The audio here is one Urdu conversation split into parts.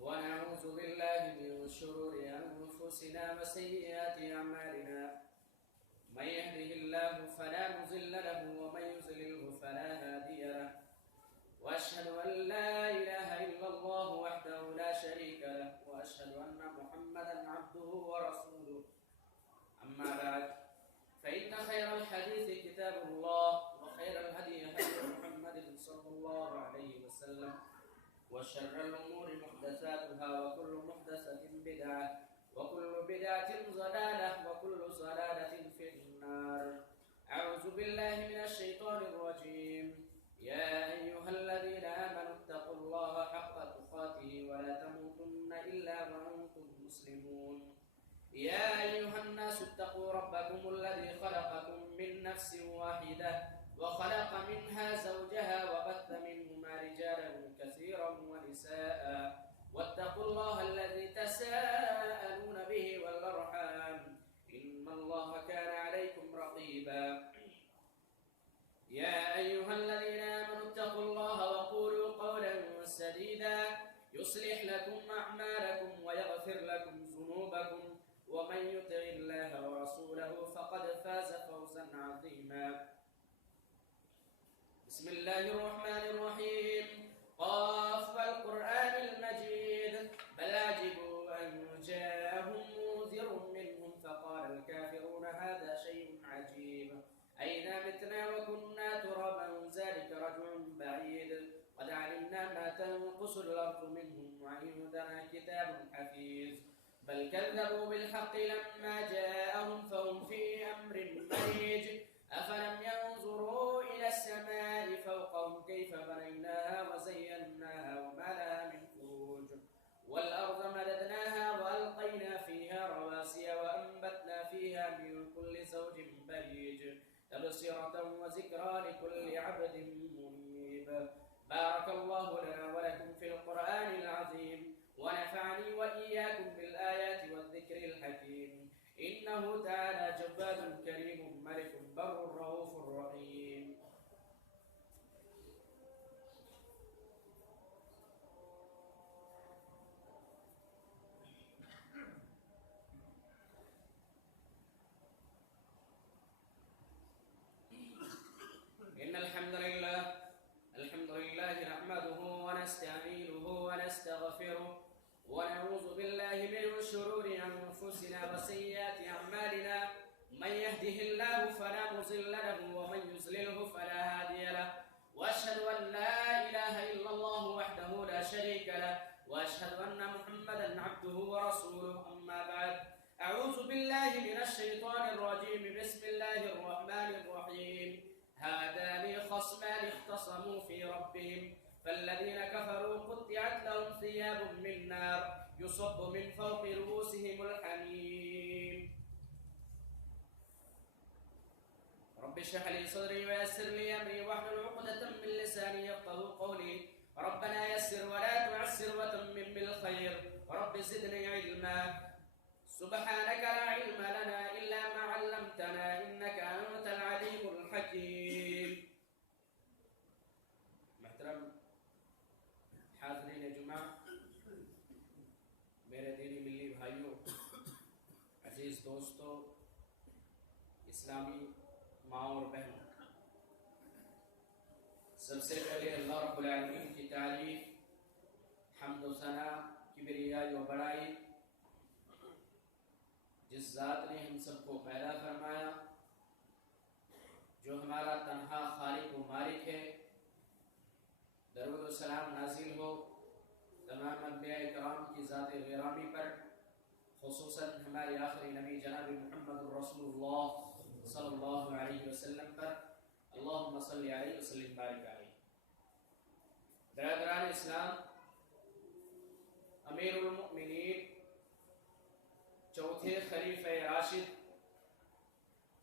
ونعوذ بالله من شرور أنفسنا وسيئات أعمالنا من يهده الله فلا مضل له ومن يضلل فلا هادي له وأشهد أن لا إله إلا الله وحده لا شريك له وأشهد أن محمدا عبده ورسوله أما بعد فإن خير الحديث كتاب الله وخير الهدي هدي محمد صلى الله عليه وسلم وشر الأمور محدثاتها وكل محدثة بدعة وكل بدعة ضلالة وكل ضلالة في النار. أعوذ بالله من الشيطان الرجيم. يا أيها الذين آمنوا اتقوا الله حق تقاته ولا تموتن إلا وأنتم مسلمون. يا أيها الناس اتقوا ربكم الذي خلقكم من نفس واحدة وخلق منها زوجها وبث منهما رجالا كثيرا ونساء واتقوا الله الذي تساءلون به والأرحام إن الله كان عليكم رقيبا. يا أيها الذين آمنوا اتقوا الله وقولوا قولا سديدا يصلح لكم أعمالكم ويغفر لكم ذنوبكم ومن يطع الله ورسوله فقد فاز فوزا عظيما. بسم الله الرحمن الرحيم. قاف والقرآن المجيد بل عجبوا أن جاءهم منذر منهم فقال الكافرون هذا شيء عجيب أئذا متنا وكنا ترابا ذلك رجع بعيد قد علمنا ما تنقص الأرض منهم وعندنا كتاب حفيظ بل كذبوا بالحق لما جاءهم فهم في أمر مريج أفلم ينظروا إلى السماء فوقهم كيف بنيناها وزيناها وما لها من فروج والأرض مددناها وألقينا فيها رواسي وأنبتنا فيها من كل زوج بهيج تبصرة وذكرى لكل عبد منيب. بارك الله لنا ولكم في القرآن العظيم ونفعني وإياكم بالآيات والذكر الحكيم إنه تعالى جواد كريم ملك بر رؤوف رحيم. إن الحمد لله نحمده ونستعينه ونستغفره ونعوذ بالله من شرور أنفسنا وسيئات أعمالنا من يهده الله فلا مضل له ومن يضلله فلا هادي له وأشهد أن لا إله إلا الله وحده لا شريك له وأشهد أن محمدا عبده ورسوله أما بعد أعوذ بالله من الشيطان الرجيم. بسم الله الرحمن الرحيم. هذان خصمان اختصموا في ربهم فالذين كفروا قطعت لهم ثياب من نار يصب من فوق رؤوسهم الحميم. رب اشرح لي صدري ويسر لي امري واحلل عقدة من لساني يفقهوا قولي. ربنا يسر ولا تعسر وتمم بالخير ورب زدني علما. سبحانك لا علم لنا إلا ما علمتنا إنك أنت العليم الحكيم. محترم حاضرین جمعہ، میرے دینی ملی بھائیوں، عزیز دوستوں، اسلامی ماں اور بہنوں، سب سے پہلے اللہ رب العالمین کی تعریف، حمد و ثنا، کبریائی و بڑائی جس ذات نے ہم سب کو پیدا فرمایا، جو ہمارا تنہا خالق و مالک ہے. درود و سلام نازل ہو تمام انبیاء کرام کی ذات غرامی پر، خصوصاً ہمارے آخری نبی جناب محمد رسول اللہ صلی اللہ علیہ وسلم پر. اللہم صلی علیہ وسلم بارک علیہ. برادران اسلام، امیر المؤمنین چوتھے خلیفہ راشد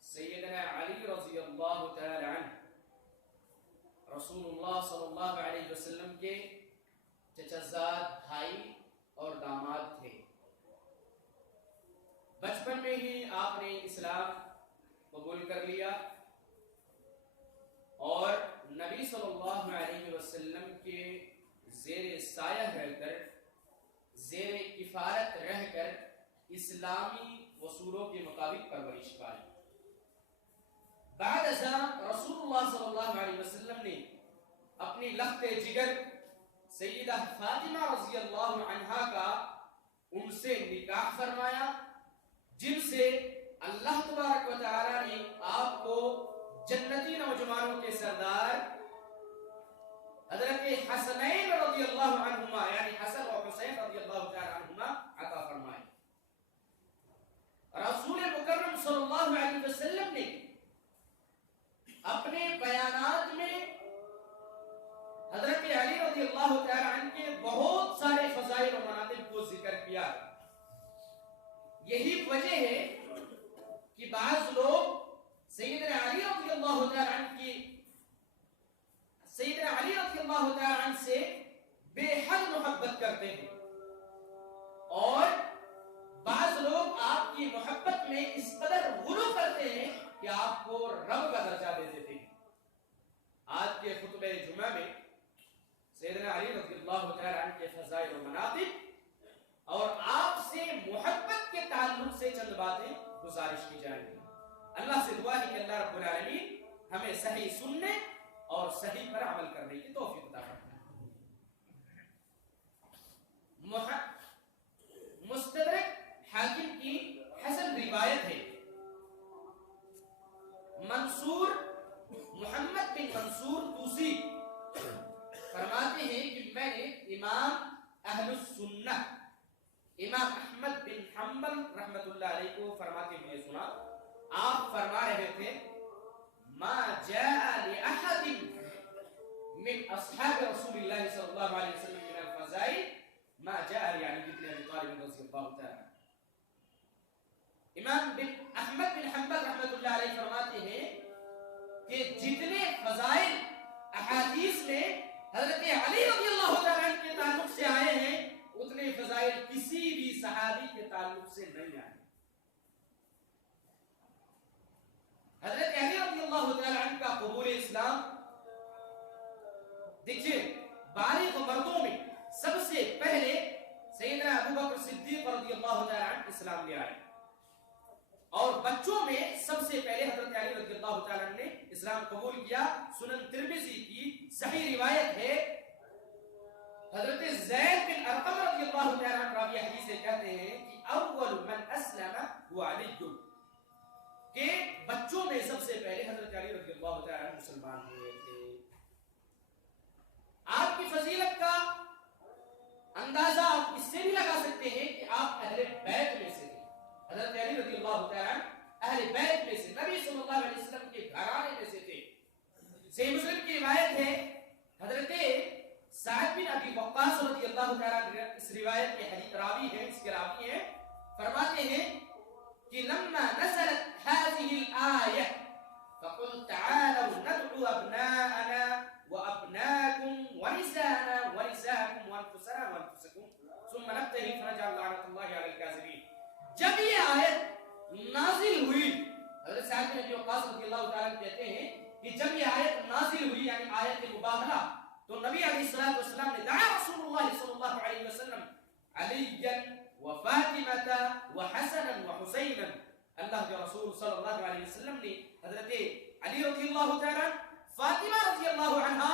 سیدنا علی رضی اللہ تعالی عنہ رسول اللہ صلی اللہ علیہ وسلم کے چچزاد بھائی اور داماد تھے. بچپن میں ہی آپ نے اسلام قبول کر لیا اور نبی صلی اللہ علیہ وسلم کے زیر سایہ رہ کر زیر کفالت رہ کر اسلامی اصولوں کے مطابق پرورش پائی. بعد ازاں رسول اللہ صلی اللہ علیہ وسلم نے اپنی لخت جگر سیدہ فاطمہ رضی اللہ عنہا کا ان سے نکاح فرمایا، جن سے اللہ تبارک و تعالی نے آپ کو جنتی نوجوانوں کے سردار حضرت حسنین رضی اللہ عنہما یعنی حسن و حسین رضی اللہ تعالی عنہما عطا فرمائے. رسول مکرم صلی اللہ علیہ وسلم نے اپنے بیانات میں حضرت علی رضی اللہ تعالی عنہ کے بہت سارے فضائل و مناقب کو ذکر کیا. یہی وجہ ہے کہ بعض لوگ سیدنا علی رضی اللہ تعالی عنہ سے بے حد محبت کرتے ہیں، اور بعض لوگ آپ کی محبت میں اس قدر غلو کرتے ہیں کہ آپ کو رب کا درجہ دے دیتے ہیں. آج کے خطبہ جمعہ میں سیدنا علی رضی اللہ تعالی عنہ کے فضائل و مناقب اور آپ سے محبت کے تعلق سے چند باتیں گزارش کی جائیں گی. اللہ سے دعا ہے کہ اللہ رب العالمین ہمیں صحیح سننے اور صحیح پر عمل کرنے کی توفیق عطا فرمائے. مستدرک حاکم کی حسن روایت ہے، منصور محمد بن منصور توسی فرماتے ہیں کہ میں نے امام اہل السنہ امام احمد بن حنبل رحمت اللہ علیہ کو فرماتے ہوئے سنا. آپ فرما رہے تھے ما جاء لأحد من اصحاب رسول اللہ صلی اللہ علیہ وسلم من الفضائل ما جاء لعلی بن ابی طالب رضی اللہ تعالی. امام بن احمد بن حنبل رحمت اللہ علیہ فرماتے ہیں کہ جتنے فضائل احادیث میں حضرت علی رضی اللہ تعالی عنہ کے تعلق سے آئے ہیں اتنے فضائل کسی بھی صحابی کے تعلق سے نہیں آئے. حضرت علی رضی اللہ تعالی عنہ کا قبول اسلام دیکھیے، بالغ مردوں میں سب سے پہلے سیدنا ابو بکر صدیق رضی اللہ تعالی عنہ اسلام لے آئے، اور بچوں میں سب سے پہلے حضرت علی رضی اللہ تعالی عنہ نے اسلام قبول کیا. سنن ترمذی کی صحیح روایت ہے، حضرت زید بن ارقم رضی اللہ تعالی عنہ راوی حدیث سے کہتے ہیں کہ اول من اسلم هو علی، کہ بچوں میں سب سے پہلے حضرت علی رضی اللہ تعالی عنہ مسلمان ہوئے تھے. آپ کی فضیلت کا اندازہ آپ اس سے بھی لگا سکتے ہیں کہ آپ اہل بیت میں سے تھے. حضرت علی رضی اللہ تعالی عنہ اہل بیت میں سے، نبی صلی اللہ علیہ وسلم کے گھرانے میں سے تھے. صحیح مسلم کی روایت ہے، حضرت سعد بن ابی وقاص رضی اللہ تعالی عنہ اس روایت کے حدیث راوی ہیں، اس کے راوی ہیں، فرماتے ہیں کہ لما نزلت هذه الآية فقل تعالوا ندعو أبناءنا وأبناءكم ونساءنا ونساءكم وأنفسنا وأنفسكم ثم نبتهل فنجعل لعنة الله على الكاذبين. جب یہ آیت نازل ہوئی، حضرت سعد بن ابی وقاص رضی اللہ تعالیٰ عنہ کہتے ہیں کہ جب یہ آیت نازل ہوئی یعنی آیت مباہلہ، تو نبی علیہ الصلوۃ والسلام نے دعا رسول اللہ صلی اللہ علیہ وسلم علیًا وفاطمة وحسنا وحسینا. اللہ کے رسول صلی اللہ علیہ وسلم نے حضرت علی رضی اللہ تعالیٰ فاطمہ رضی اللہ عنہا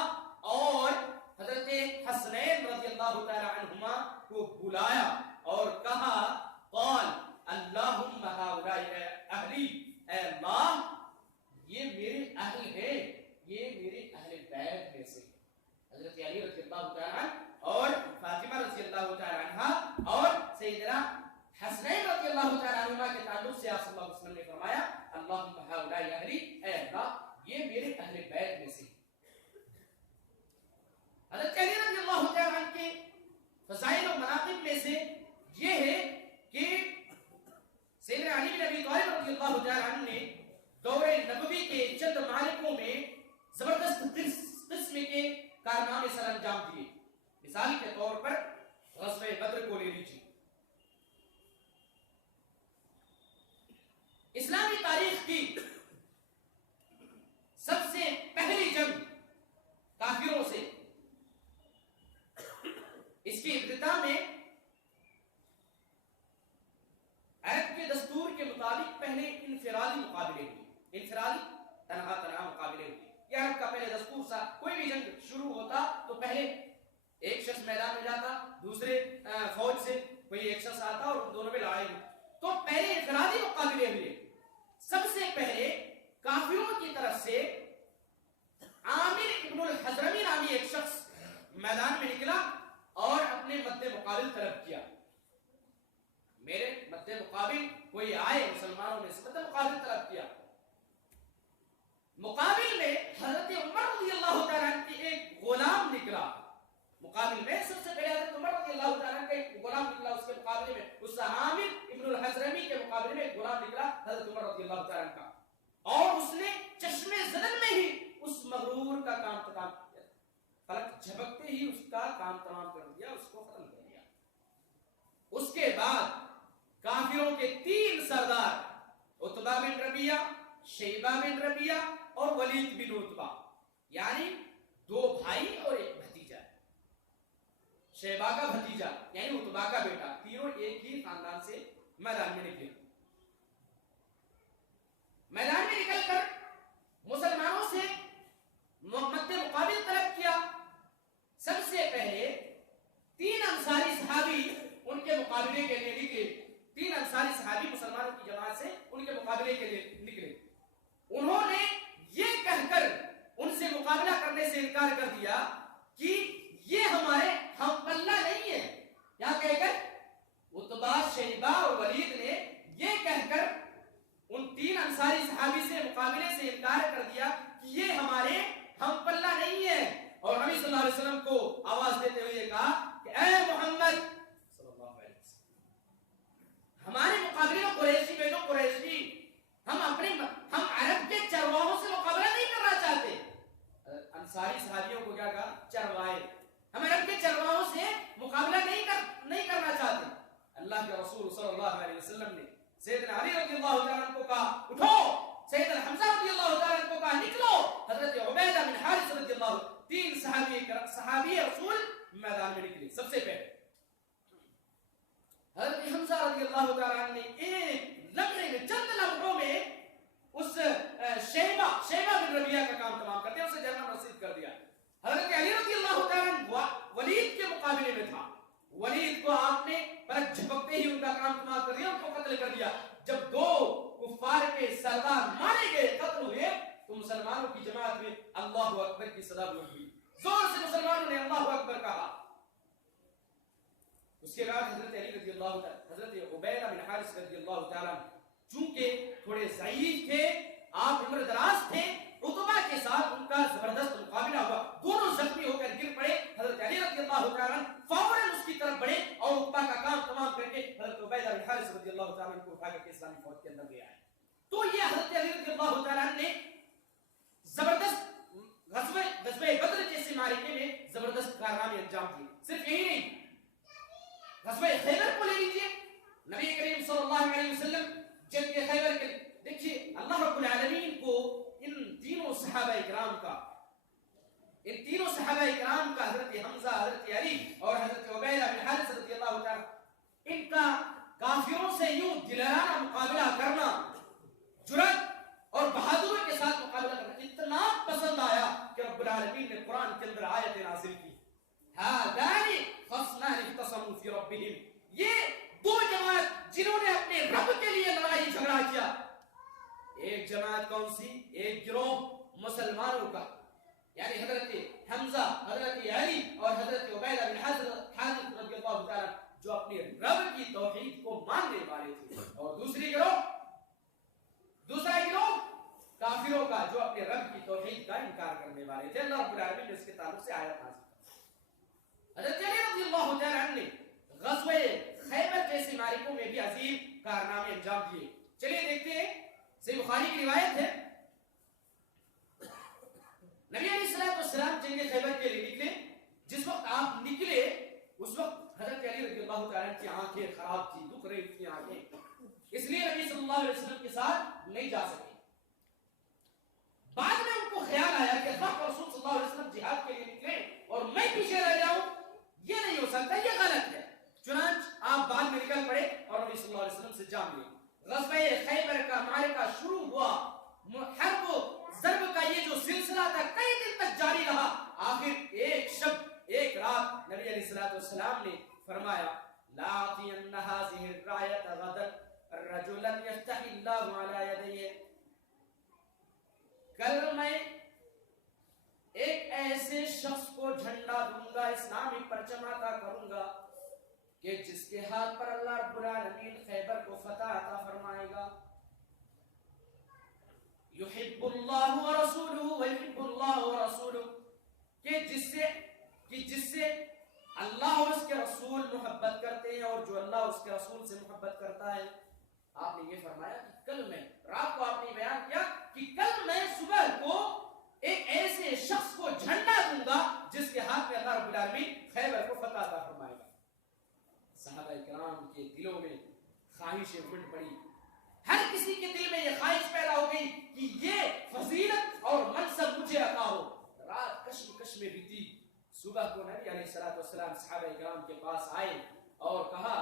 اور حضرت حسنین رضی اللہ تعالیٰ عنہما کو بلایا اور کہا قال اللہم ہؤلاء اہلی، اے اللہ یہ میرے اہل ہیں، یہ میرے اہل بیت میں سے. حضرت علی رضی اللہ تعالیٰ عنہ اور فاطمہ رضی اللہ تعالیٰ عنہ اور سیدنا حسنین رضی اللہ تعالیٰ عنہ کے تعلق سے آپ صلی اللہ علیہ وسلم نے فرمایا اللہم ہؤلاء اہلی، اے اللہ یہ میرے اہل بیت میں سے. حضرت علی رضی اللہ تعالیٰ عنہ کے فضائل و مناقب میں سے یہ ہے کہ سیدنا علی بن ابی طالب رضی اللہ تعالیٰ عنہ نے دور نبوی کے چند معرکوں میں زبردست قسم کے کارنامے سر انجام دیے. مثال کے طور پر غزوہ بدر کو لے لیجیے. اسلامی تاریخ کی سب سے پہلی جنگ کافروں سے، اس کی ابتدا میں مل جاتا دوسرے فوج سے، کوئی ایک شخص آتا اور ان دونوں میں لڑائی ہوئی، تو پہلے انفرادی مقابلے ہوئے. سب سے پہلے کافروں کی طرف سے عامر ابن الحضرمی نامی ایک شخص میدان میں نکلا اور اپنے مد مقابل طلب کیا، میرے مد مقابل کوئی آئے، مسلمانوں میں سے مد مقابل طلب کیا. مقابل میں حضرت عمر رضی اللہ تعالیٰ عنہ کی ایک غلام نکلا، مقابل میں سب سے پہلے حضرت عمر رضی اللہ تعالیٰ عنہ کا ایک غلام نکلا، اس کے مقابلے میں اس عامر ابن الحضرمی کے مقابلے میں ایک غلام نکلا حضرت عمر رضی اللہ تعالیٰ عنہ کا، اور اس نے چشم زدن میں ہی اس مغرور کا کام تمام کیا، فلک جھپکتے ہی اس کا کام تمام کر دیا، اس کو ختم کر دیا. اس کے بعد کافروں کے 3 سردار عتبہ بن ربیعہ، شیبہ بن ربیعہ اور ولید بن عتبہ، یعنی 2 بھائی اور ایک بھتیجا، شیبہ کا بھتیجا یعنی عتبہ کا بیٹا، تینوں ایک ہی خاندان سے میدان میں نکلے. میدان میں نکل کر مسلمانوں سے مد مقابل طلب کیا. سب سے پہلے 3 انصاری صحابی ان کے مقابلے کے لیے نکلے، 3 انصاری صحابی مسلمانوں کی جماعت سے ان کے مقابلے کے لیے نکلے. انہوں نے یہ کہہ کر ان سے مقابلہ کرنے سے انکار کر دیا کہ یہ ہمارے ہم پلہ نہیں ہے. کیا کہہ کر؟ عتبہ، شیبہ اور ولید نے یہ کہہ کر ان 3 انصاری صحابی سے مقابلے سے انکار کر دیا کہ یہ ہمارے ہم پلہ نہیں ہے، اور نبی صلی اللہ علیہ وسلم کو آواز دیتے ہوئے کہا کہ اے محمد صلی اللہ علیہ وسلم، ہمارے مقابلے میں قریشی بھیجو، قریشی، ہم عرب کے چرواہوں سے مقابلہ نہیں کرنا چاہتے. انصاری صحابیوں کو کیا کہا؟ چروائے، ہم عرب کے چرواہوں سے مقابلہ نہیں کرنا چاہتے. اللہ کے رسول صلی اللہ علیہ وسلم نے سیدنا علی رضی اللہ تعالیٰ عنہ کو کہا اٹھو، سیدنا حمزہ رضی اللہ تعالیٰ عنہ کو کہا نکلو، حضرت عبیدہ بن حارث رضی اللہ، 3 صحابی رسول میدان میں نکلے. سب سے پہلے حضرت حمزہ رضی اللہ تعالیٰ عنہ نے ایک لمحے میں، چند لمحوں میں اس شیبہ بن ربیعہ کا کام تمام کر دیا، اسے جنت نصیب کر دیا. حضرت علی رضی اللہ تعالیٰ عنہ ولید کے مقابلے میں تھا، ولید کو آپ نے پلک جھپکتے ہی ان کا کام تمام کر دیا، ان کو قتل کر دیا. جب 2 کفار کے سردار مارے گئے، قتل ہوئے، تو مسلمانوں کی جماعت میں اللہ اکبر کی صدا بلند ہوئی، زور سے مسلمانوں نے اللہ اکبر کہا. اس کے بعد حضرت علی رضی اللہ تعالیٰ، حضرت عبیدہ بن حارث رضی اللہ تعالیٰ چونکہ تھوڑے ضعیف تھے، آپ عمر دراز تھے، عتبہ کے ساتھ ان کا زبردست مقابلہ ہوا، دونوں زخمی ہو کر گر پڑے. حضرت علی رضی اللہ تعالیٰ فوراً اس کی طرف بڑھے اور عتبہ کا کام تمام کر کے حضرت عبیدہ بن حارث رضی اللہ تعالیٰ کو اٹھا کر کے اسلامی فوج کے اندر لے آئے. تو یہ حضرت علی رضی اللہ تعالیٰ نے زبردست غزوہ بدر جیسے معرکے میں زبردست کارنامے انجام دیے. صرف یہی نہیں، غزوہ خیبر کو لے لیجیے، نبی کریم صلی اللہ علیہ وسلم جنگ خیبر کے، دیکھیے اللہ رب العالمین کو ان تینوں صحابہ کرام کا، حضرت حمزہ، حضرت علی اور حضرت عبیدہ بن حارث رضی اللہ تعالیٰ، ان کا کافروں سے یوں دلانہ مقابلہ کرنا، جرأت اور بہادری کے ساتھ مقابلہ کرنا اتنا پسند آیا کہ رب العالمین نے قرآن کے اندر آیت نازل کی، ہذان خصمان اختصموا فی ربہم، یہ 2 جماعت جنہوں نے اپنے رب کے لیے لڑائی جھگڑا کیا. ایک جماعت کون سی؟ ایک گروہ مسلمانوں کا، یعنی حضرت حمزہ، حضرت علی اور حضرت عبیدہ بن حارث رضی اللہ تعالیٰ جو اپنے رب کی توحید کو ماننے والے تھے، اور دوسرا گروہ کافروں کا جو اپنے رب کی توحید کا انکار کرنے والے تھے. اللہ رب العالمین نے اس کے تعلق سے آیت نازل کی. حضرت علی رضی اللہ تعالیٰ نے غزوہ خیبر جیسی معرکوں میں بھی عظیم کارنامے انجام دیے. چلیے دیکھتے ہیں، صحیح بخاری کی روایت ہے، نبی علیہ السلام جنگ خیبر کے لیے نکلے. جس وقت آپ نکلے اس وقت حضرت علی رضی اللہ تعالیٰ کی آنکھیں خراب تھی، دکھ رہی تھی آنکھیں، اس لیے نبی صلی اللہ علیہ وسلم کے ساتھ نہیں جا سکے. بعد میں ان کو خیال آیا کہ اللہ کے رسول صلی اللہ علیہ وسلم جہاد کے لیے نکلے اور میں پیچھے رہ جاؤں، یہ نہیں ہو سکتا، یہ غلط ہے. چنانچہ آپ بعد میں نکل پڑے اور نبی صلی اللہ علیہ وسلم سے جا ملے. غزوہ خیبر کا معرکہ شروع ہوا، حرب و ضرب کا یہ جو سلسلہ تھا کئی دن تک جاری رہا. آخر ایک شب ایک رات نبی علیہ السلام فرمایا لَأَعْطِيَنَّ هَٰذِهِ الرَّايَةَ غَدًا رَجُلًا يَفْتَحِ اللَّهُ عَلَىٰ يَدَيْهِ، کل میں ایک ایسے شخص کو جھنڈا دوں گا، اسلامی پرچم عطا کروں گا کہ جس کے ہاتھ پر اللہ رب العالمین خیبر کو فتح عطا فرمائے گا. یحب اللہ ورسولہ ویحب اللہ ورسولہ، کہ جس سے اللہ اور اس کے رسول محبت کرتے ہیں اور جو اللہ اور اس کے رسول سے محبت کرتا ہے. آپ نے یہ فرمایا کہ کل میں، رات کو آپ نے بیان کیا کہ کل میں صبح کو ایک ایسے شخص کو جھنڈا دوں گا جس کے ہاتھ میں اللہ رب العالمین خیبر کو فتح عطا فرمائے گا. صحابہ کرام کے دلوں میں خواہشیں اٹھ پڑی، ہر کسی کے دل میں یہ خواہش پیدا ہو گئی کہ یہ فضیلت اور منصب مجھے عطا ہو. رات کشمکش میں بیتی، صبح کو نبی علیہ الصلوۃ والسلام صحابہ کرام کے پاس آئے اور کہا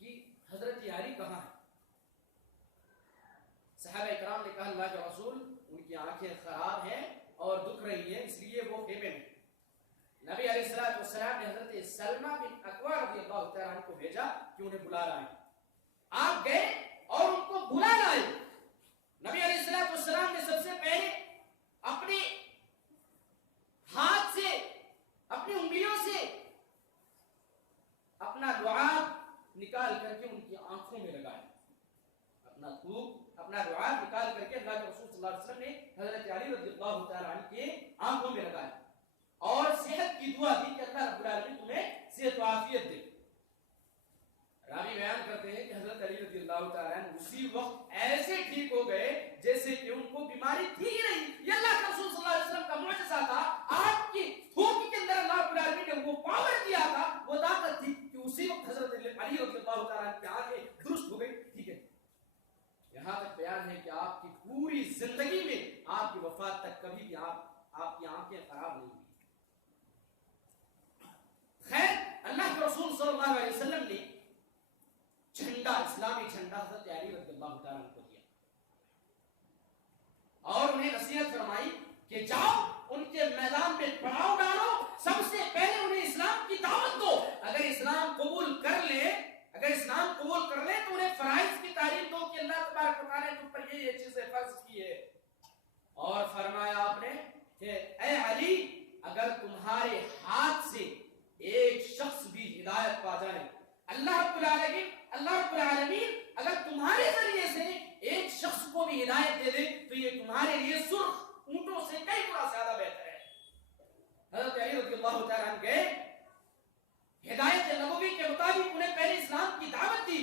کہ حضرت علی کہاں ہے؟ صحابہ کرام نے کہا اللہ کے رسول ان کی آنکھیں خراب ہیں اور دکھ رہی ہیں، اس لیے وہ خیمے میں. نبی علیہ الصلوۃ والسلام نے حضرت سلمہ بن اکوع رضی اللہ تعالیٰ عنہ کو بھیجا کہ انہیں بلا رہا ہے. آپ گئے اور ان کو بلا لائے. نبی علیہ الصلوۃ والسلام نے سب سے پہلے اپنے ہاتھ سے، اپنی انگلیوں سے اپنا لعاب نکال کر کے ان کی آنکھوں میں لگایا. اپنا تھوک، اپنا لعاب نکال کر کے اللہ کے رسول صلی اللہ علیہ وسلم نے حضرت علی رضی اللہ تعالیٰ عنہ کے آنکھوں میں لگایا اور صحت کی دعا دی کہ اللہ رب العالمین تمہیں صحت و عافیت دے. راوی بیان کرتے ہیں کہ حضرت علی رضی اللہ تعالیٰ عنہ اسی وقت ایسے ٹھیک ہو گئے جیسے کہ ان کو بیماری تھی ہی نہیں. یہ اللہ کے رسول صلی اللہ علیہ وسلم کا معجزہ تھا. آپ کی تھوک کے اندر اللہ رب العالمین نے وہ پاور دیا تھا، وہ طاقت تھی کہ اسی وقت حضرت علی رضی اللہ تعالیٰ عنہ کی آنکھیں درست ہو گئی. ٹھیک ہے، یہاں تک بیان ہے کہ آپ کی پوری زندگی میں آپ کی وفات تک کبھی بھی آپ کی آنکھیں خراب نہیں ہوئی. خیر، اللہ کے رسول صلی اللہ علیہ وسلم نے جھنڈا، اسلامی جھنڈا حضرت علی رضی اللہ تعالیٰ عنہ کو دیا اور انہیں نصیحت فرمائی کہ جاؤ ان کے میدان میں پڑاؤ ڈالو، سب سے پہلے انہیں اسلام کی دعوت دو. اگر اسلام قبول کر لے تو انہیں فرائض کی تعلیم دو کہ اللہ تبارک و تعالیٰ نے تم پر یہ چیزیں فرض کی ہے. اور فرمایا آپ نے کہ اے علی، اگر تمہارے ہاتھ سے ایک شخص بھی ہدایت پا جائے، اللہ رب العالمین اگر تمہارے ذریعے سے ایک شخص کو بھی ہدایت دے دے تو یہ تمہارے لیے سرخ اونٹوں سے کئی گنا زیادہ بہتر ہے. حضرت علی رضی اللہ تعالیٰ عنہ گئے، ہدایت نبوی کے مطابق انہیں پہلے اسلام کی دعوت دی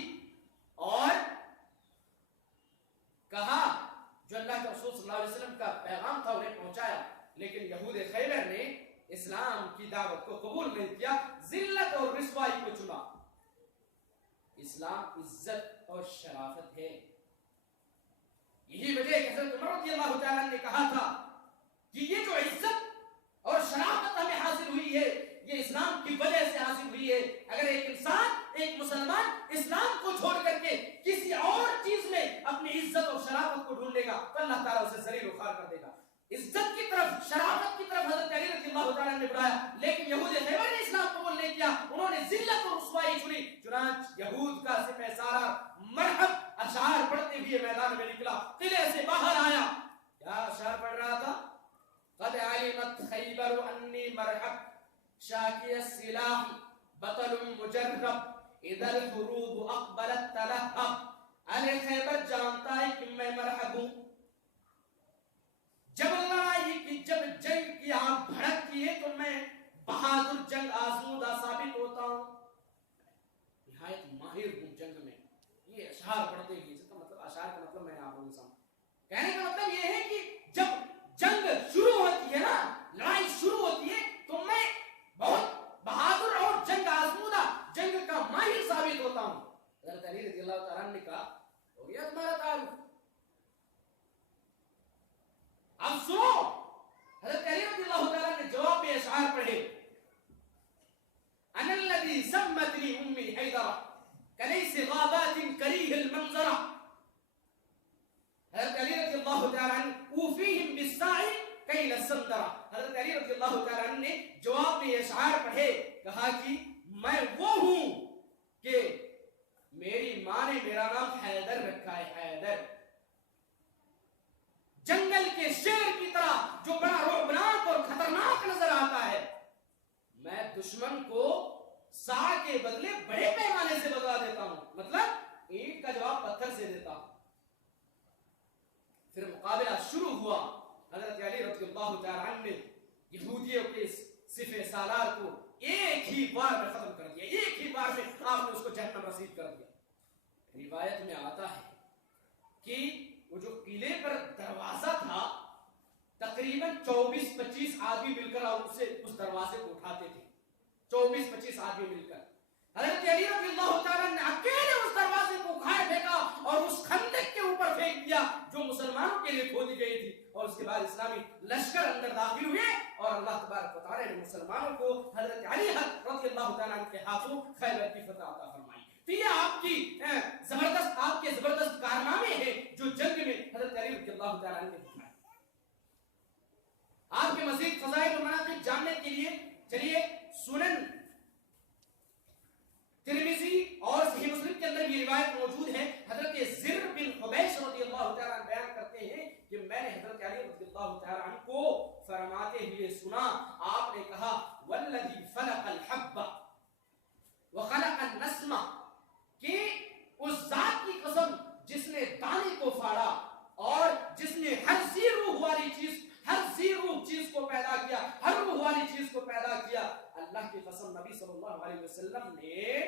اور کہا جو اللہ کے رسول صلی اللہ علیہ وسلم کا پیغام تھا انہیں پہنچایا. لیکن یہود خیبر نے اسلام کی دعوت کو قبول نہیں کیا، ذلت اور رسوائی کو چنا. اسلام عزت اور شرافت ہے. یہی وجہ ہے کہ حضرت عمر رضی اللہ تعالیٰ نے کہا تھا کہ یہ جو عزت اور شرافت ہمیں حاصل ہوئی ہے یہ اسلام کی وجہ سے حاصل ہوئی ہے. اگر ایک انسان، ایک مسلمان اسلام کو چھوڑ کر کے کسی اور چیز میں اپنی عزت اور شرافت کو ڈھونڈے گا تو اللہ تعالیٰ اسے ذلیل و خوار کر دے گا. عزت کی طرف، شرافت کی طرف حضرت علی رضی اللہ تعالیٰ نے بلایا، لیکن یہود خیبر نے اسلام قبول نہیں کیا. انہوں نے ذلت اور رسوائی چنی. چنانچہ یہود کا سپہ سالار مرحب اشعار پڑھتے ہوئے میدان میں نکلا، قلعے سے باہر آیا. کیا اشعار پڑھ رہا تھا؟ قد علمت خیبر انی مرحب شاکی السلاح بطل مجرب اذا الحروب اقبلت تلہب. اہل خیبر جانتا ہے کہ میں مرحب ہوں. جب لڑائی کی، جب جنگ کی آگ بھڑکتی ہے تو میں بہادر جنگ آزمودہ ثابت ہوتا ہوں. نہایت ماہر ہوں جنگ میں. یہ اشعار پڑھتے ہیں. اس کا مطلب، اشعار کا مطلب میں نے آپ کو سمجھا. کہنے کا مطلب یہ ہے کہ جب جنگ شروع ہوتی ہے نا، لڑائی شروع ہوتی ہے تو میں بہت بہادر اور جنگ آزمودہ، جنگ کا ماہر ثابت ہوتا ہوں. حضرت علی رضی اللہ تعالیٰ نے کہا ہو گیا تمہارا تعارف. اب سنو، حضرت علی رضی اللہ تعالیٰ نے جواب میں اشعار پڑھے. انا الذی سمتنی امی حیدرہ کلیس غابات کریہ المنظرہ. حضرت علی رضی اللہ تعالیٰ عنہ اوفیہم بالساعی کیل السندرہ. حضرت علی رضی اللہ تعالیٰ عنہ نے جواب میں اشعار پڑھے، کہا کہ میں وہ ہوں کہ میری ماں نے میرا نام حیدر رکھا ہے، حیدر، جنگل کے شیر کی طرح جو بڑا رعبناک اور خطرناک نظر آتا ہے، میں دشمن کو سا کے بدلے بڑے پیمانے سے بتا دیتا ہوں، مطلب اینٹ کا جواب پتھر سے دیتا ہوں۔ پھر مقابلہ شروع ہوا، حضرت علی رضی اللہ تعالی عنہ نے یہودیوں کے صفے سالار کو ایک ہی بار میں ختم کر دیا، ایک ہی بار میں آپ نے اس کو جہنم رسید کر دیا۔ روایت میں آتا ہے کہ وہ جو قلعے پر دروازہ تھا، تقریباً 24-25 آدمی مل کر اسے اس دروازے کو اٹھاتے تھے، 24-25 آدمی مل کر۔ حضرت علی رضی اللہ تعالیٰ نے اکیلے اس دروازے کو اٹھائے پھینکا اور اس خندق کے اوپر پھینک دیا جو مسلمانوں کے لیے کھودی گئی تھی، اور اس کے بعد اسلامی لشکر اندر داخل ہوئے اور اللہ تبارک و تعالیٰ نے مسلمانوں کو حضرت علی رضی اللہ تعالیٰ عنہ کے ہاتھوں خیبر کی فتح عطا فرمائی۔ تو یہ آپ کی زبردست، آپ کے زبردست کارنامے ہیں جو جنگ میں حضرت علی رضی اللہ تعالیٰ عنہ نے دکھائے۔ آپ کے مزید فضائل و مناقب جاننے کے لیے چلیے سنن ترمذی اور صحیح مسلم کے اندر یہ روایت موجود ہے، حضرت زر بن حبیش رضی اللہ تعالیٰ عنہ بیان کرتے ہیں کہ میں نے حضرت علی رضی اللہ تعالیٰ عنہ کو فرماتے ہوئے سنا، آپ نے کہا والذی فلق الحب وخلق النسم، کہ اس ذات کی قسم جس نے دانے کو پھاڑا اور جس نے ہر ذی روح والی چیز، ہر ذی روح چیز کو پیدا کیا، ہر روح والی چیز کو پیدا کیا، اللہ کی قسم نبی صلی اللہ علیہ وسلم نے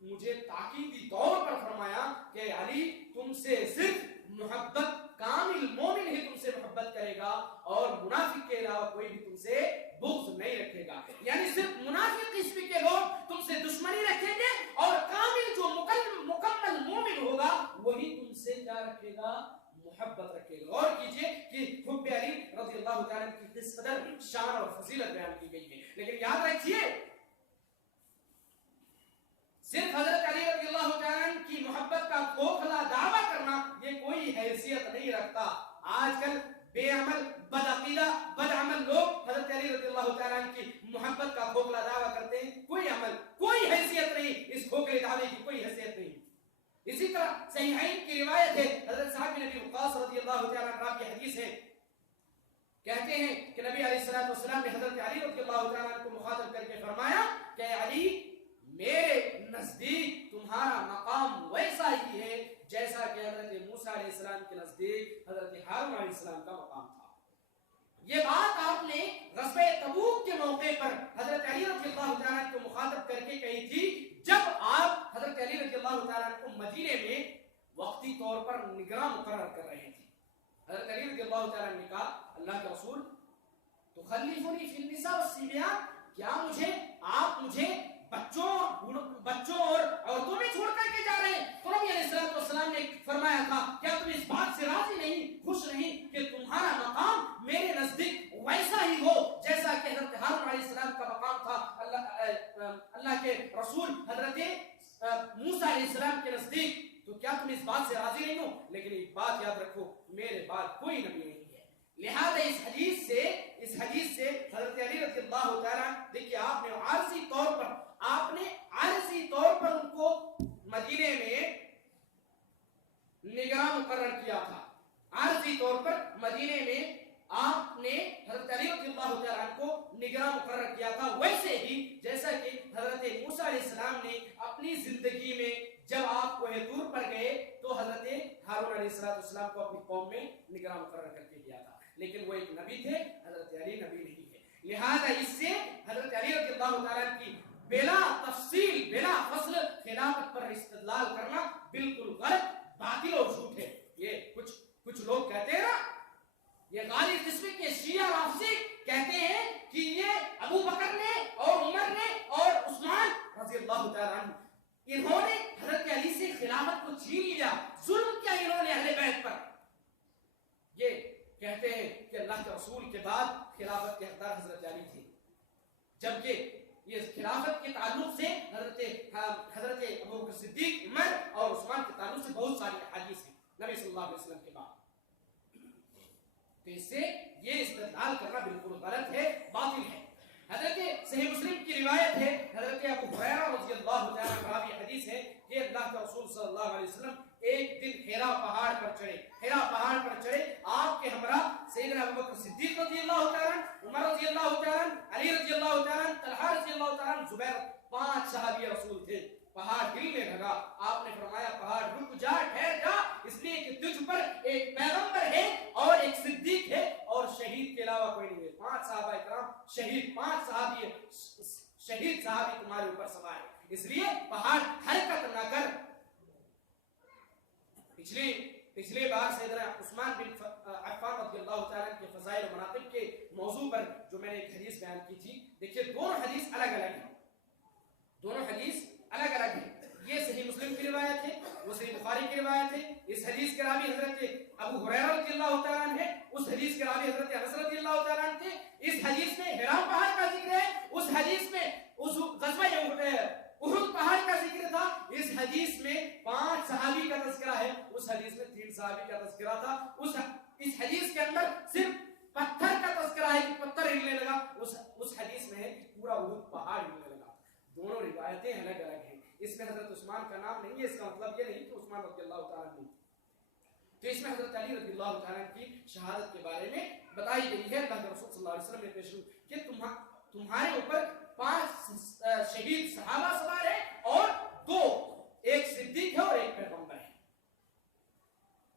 مجھے تاکیدی طور پر فرمایا کہ علی تم سے صرف محبت، کامل مومن ہی تم سے محبت کرے گا اور منافق کے علاوہ کوئی بھی تم سے بغض نہیں رکھے گا، یعنی صرف منافق قسم کے لوگ تم سے دشمنی رکھیں گے اور کامل جو مکمل مومن ہوگا وہی تم سے کیا رکھے گا؟ محبت رکھے گا۔ اور کیجئے کہ حب علی رضی اللہ تعالیٰ کی کس قدر شان اور فضیلت بیان کی گئی ہے، لیکن یاد رکھیے صرف حضرت علی رضی اللہ تعالیٰ کی محبت کا کھوکھلا دعویٰ کرنا یہ کوئی حیثیت نہیں رکھتا۔ آج کل بے عمل، بدعقیدہ، بدعمل لوگ حضرت علی رضی اللہ تعالیٰ کی محبت کا کھوکھلا دعویٰ کرتے ہیں، کوئی عمل، کوئی حیثیت نہیں، اس کھوکھلے دعوے کی کوئی حیثیت نہیں۔ اسی طرح صحیحین کی روایت ہے، حضرت صاحب نبی وقاص رضی اللہ تعالیٰ عنہ کی حدیث ہے، کہتے ہیں کہ نبی علیہ الصلوۃ والسلام نے حضرت علی رضی اللہ تعالیٰ عنہ کو مخاطب کر کے فرمایا کہ علی میرے نزدیک تمہارا مقام ویسا ہی ہے جیسا کہ حضرت موسیٰ علیہ السلام کے نزدیک حضرت ہارون علیہ السلام کا مقام تھا۔ یہ بات آپ نے غزوہ تبوک کے موقع پر حضرت علی رضی اللہ تعالیٰ عنہ کو مخاطب کر کے کہی تھی، جب آپ حضرت علی رضی اللہ تعالیٰ عنہ کو مدینے میں وقتی طور پر نگراں مقرر کر رہے تھے۔ حضرت علی رضی اللہ تعالیٰ عنہ نے کہا اللہ کے رسول تخلفنی فی النساء والصبیان، کیا آپ مجھے بچوں اور عورتوں میں چھوڑ کر کے جا رہے ہیں؟ تو نبی علیہ السلام نے فرمایا تھا کیا تم اس بات سے راضی نہیں، خوش نہیں کہ تمہارا مقام میرے نزدیک ویسا ہی ہو جیسا کہ حضرت ہارون علیہ السلام کا مقام تھا اللہ کے رسول حضرت موسیٰ علیہ السلام کے نزدیک؟ تو کیا تم اس بات سے راضی نہیں ہو؟ لیکن ایک بات یاد رکھو، میرے بعد کوئی نبی نہیں ہے۔ لہذا اس حدیث سے حضرت علی رضی اللہ تعالیٰ، دیکھیے آپ نے عارضی طور پر ان کو مدینے میں نگراں مقرر کیا تھا۔ عارضی طور پر مدینے میں آپ نے حضرت علی رضی اللہ تعالیٰ عنہ کو نگراں مقرر کیا تھا، ویسے ہی جیسا کہ حضرت موسیٰ علیہ السلام نے اپنی زندگی میں جب آپ کوہ طور پر گئے تو حضرت ہارون علیہ السلام کو اپنی قوم میں نگراں مقرر کر کے دیا تھا، لیکن وہ ایک نبی تھے، حضرت علی نبی نہیں ہے۔ لہذا اس سے حضرت علی رضی اللہ تعالیٰ کی بلا تفصیل، بلا فصل خلافت پر استدلال کرنا بالکل غلط، باطل اور جھوٹ ہے۔ یہ کچھ لوگ کہتے ہیں نا، یہ غالی قسم کے شیعہ رافضی کہتے ہیں کہ یہ ابو بکر نے اور عمر نے اور عثمان رضی اللہ تعالیٰ عنہ انہوں نے حضرت علی سے خلافت کو چھین لیا، ظلم کیا انہوں نے اہل بیت پر۔ یہ کہتے ہیں کہ اللہ کے رسول کے بعد خلافت کے حقدار حضرت علی تھے، جبکہ یہ خلافت کے تعلق سے حضرت ابوبکر صدیق، عمر اور عثمان کے تعلق سے بہت ساری احادیث ہیں نبی صلی اللہ علیہ وسلم کے بعد۔ تو اس سے یہ استدلال کرنا بالکل غلط ہے، باطل ہے۔ حضرت صحیح مسلم کی روایت ہے، حضرت ابو ہریرہ علیہ وسلم ایک دن حرا پہاڑ پر چڑھے. حرا پہاڑ پر چڑھے, آپ کے ہمراہ سیدنا ابوبکر صدیق رضی اللہ تعالیٰ عنہ, عمر رضی اللہ تعالیٰ عنہ, علی رضی اللہ تعالیٰ عنہ, طلحہ رضی اللہ تعالیٰ عنہ, زبیر, 5 صحابی رسول تھے. پہاڑ ہلنے لگا. آپ نے فرمایا پہاڑ رک جا, ٹھہر جا, اس لیے کہ تجھ پر ایک پیغمبر ہے اور ایک صدیق ہے اور شہید کے علاوہ کوئی نہیں ہے. 5 صحابہ کرام شہید, 5 صحابی شہید صحابی تمہارے اوپر سوار ہے, اس لیے پہاڑ حرکت نہ کر. پچھلی بار سیدنا عثمان بن عفان رضی اللہ تعالیٰ کے فضائل و مناقب کے موضوع پر جو میں نے ایک حدیث بیان کی تھی, دیکھیے دونوں حدیث الگ الگ ہیں, دونوں حدیث الگ الگ ہیں. یہ صحیح مسلم کی روایت ہے, وہ صحیح بخاری کی روایت ہے. اس حدیث کے راوی حضرت ابو ہریرہ رضی اللہ تعالیٰ عنہ ہے, اس حدیث کے راوی حضرت انس رضی اللہ تعالیٰ عنہ تھے. اس حدیث میں حرا پہاڑ کا ذکر ہے, اس حدیث میں اس غزوہ احد پہاڑ کا ذکر تھا. اس حدیث میں 5 صحابی کا تذکرہ ہے, اس حدیث میں 3 صحابی کا تذکرہ تھا. اس حدیث کے اندر صرف پتھر کا تذکرہ ہے کہ پتھر ہلنے لگا, اس حدیث میں ہے کہ پورا احد پہاڑ ہلنے لگا. دونوں روایتیں الگ الگ ہیں. اس میں حضرت عثمان کا نام نہیں ہے, اس کا مطلب یہ نہیں کہ عثمان رضی اللہ تعالیٰ عنہ, تو اس میں حضرت علی رضی اللہ تعالیٰ عنہ کی شہادت کے بارے میں بتائی گئی ہے. اللہ کے رسول صلی اللہ علیہ وسلم نے پیش کہ تمہارے اوپر 5 شہید صحابہ سوار ہیں اور 2, ایک صدیق ہے اور ایک پیغمبر ہے.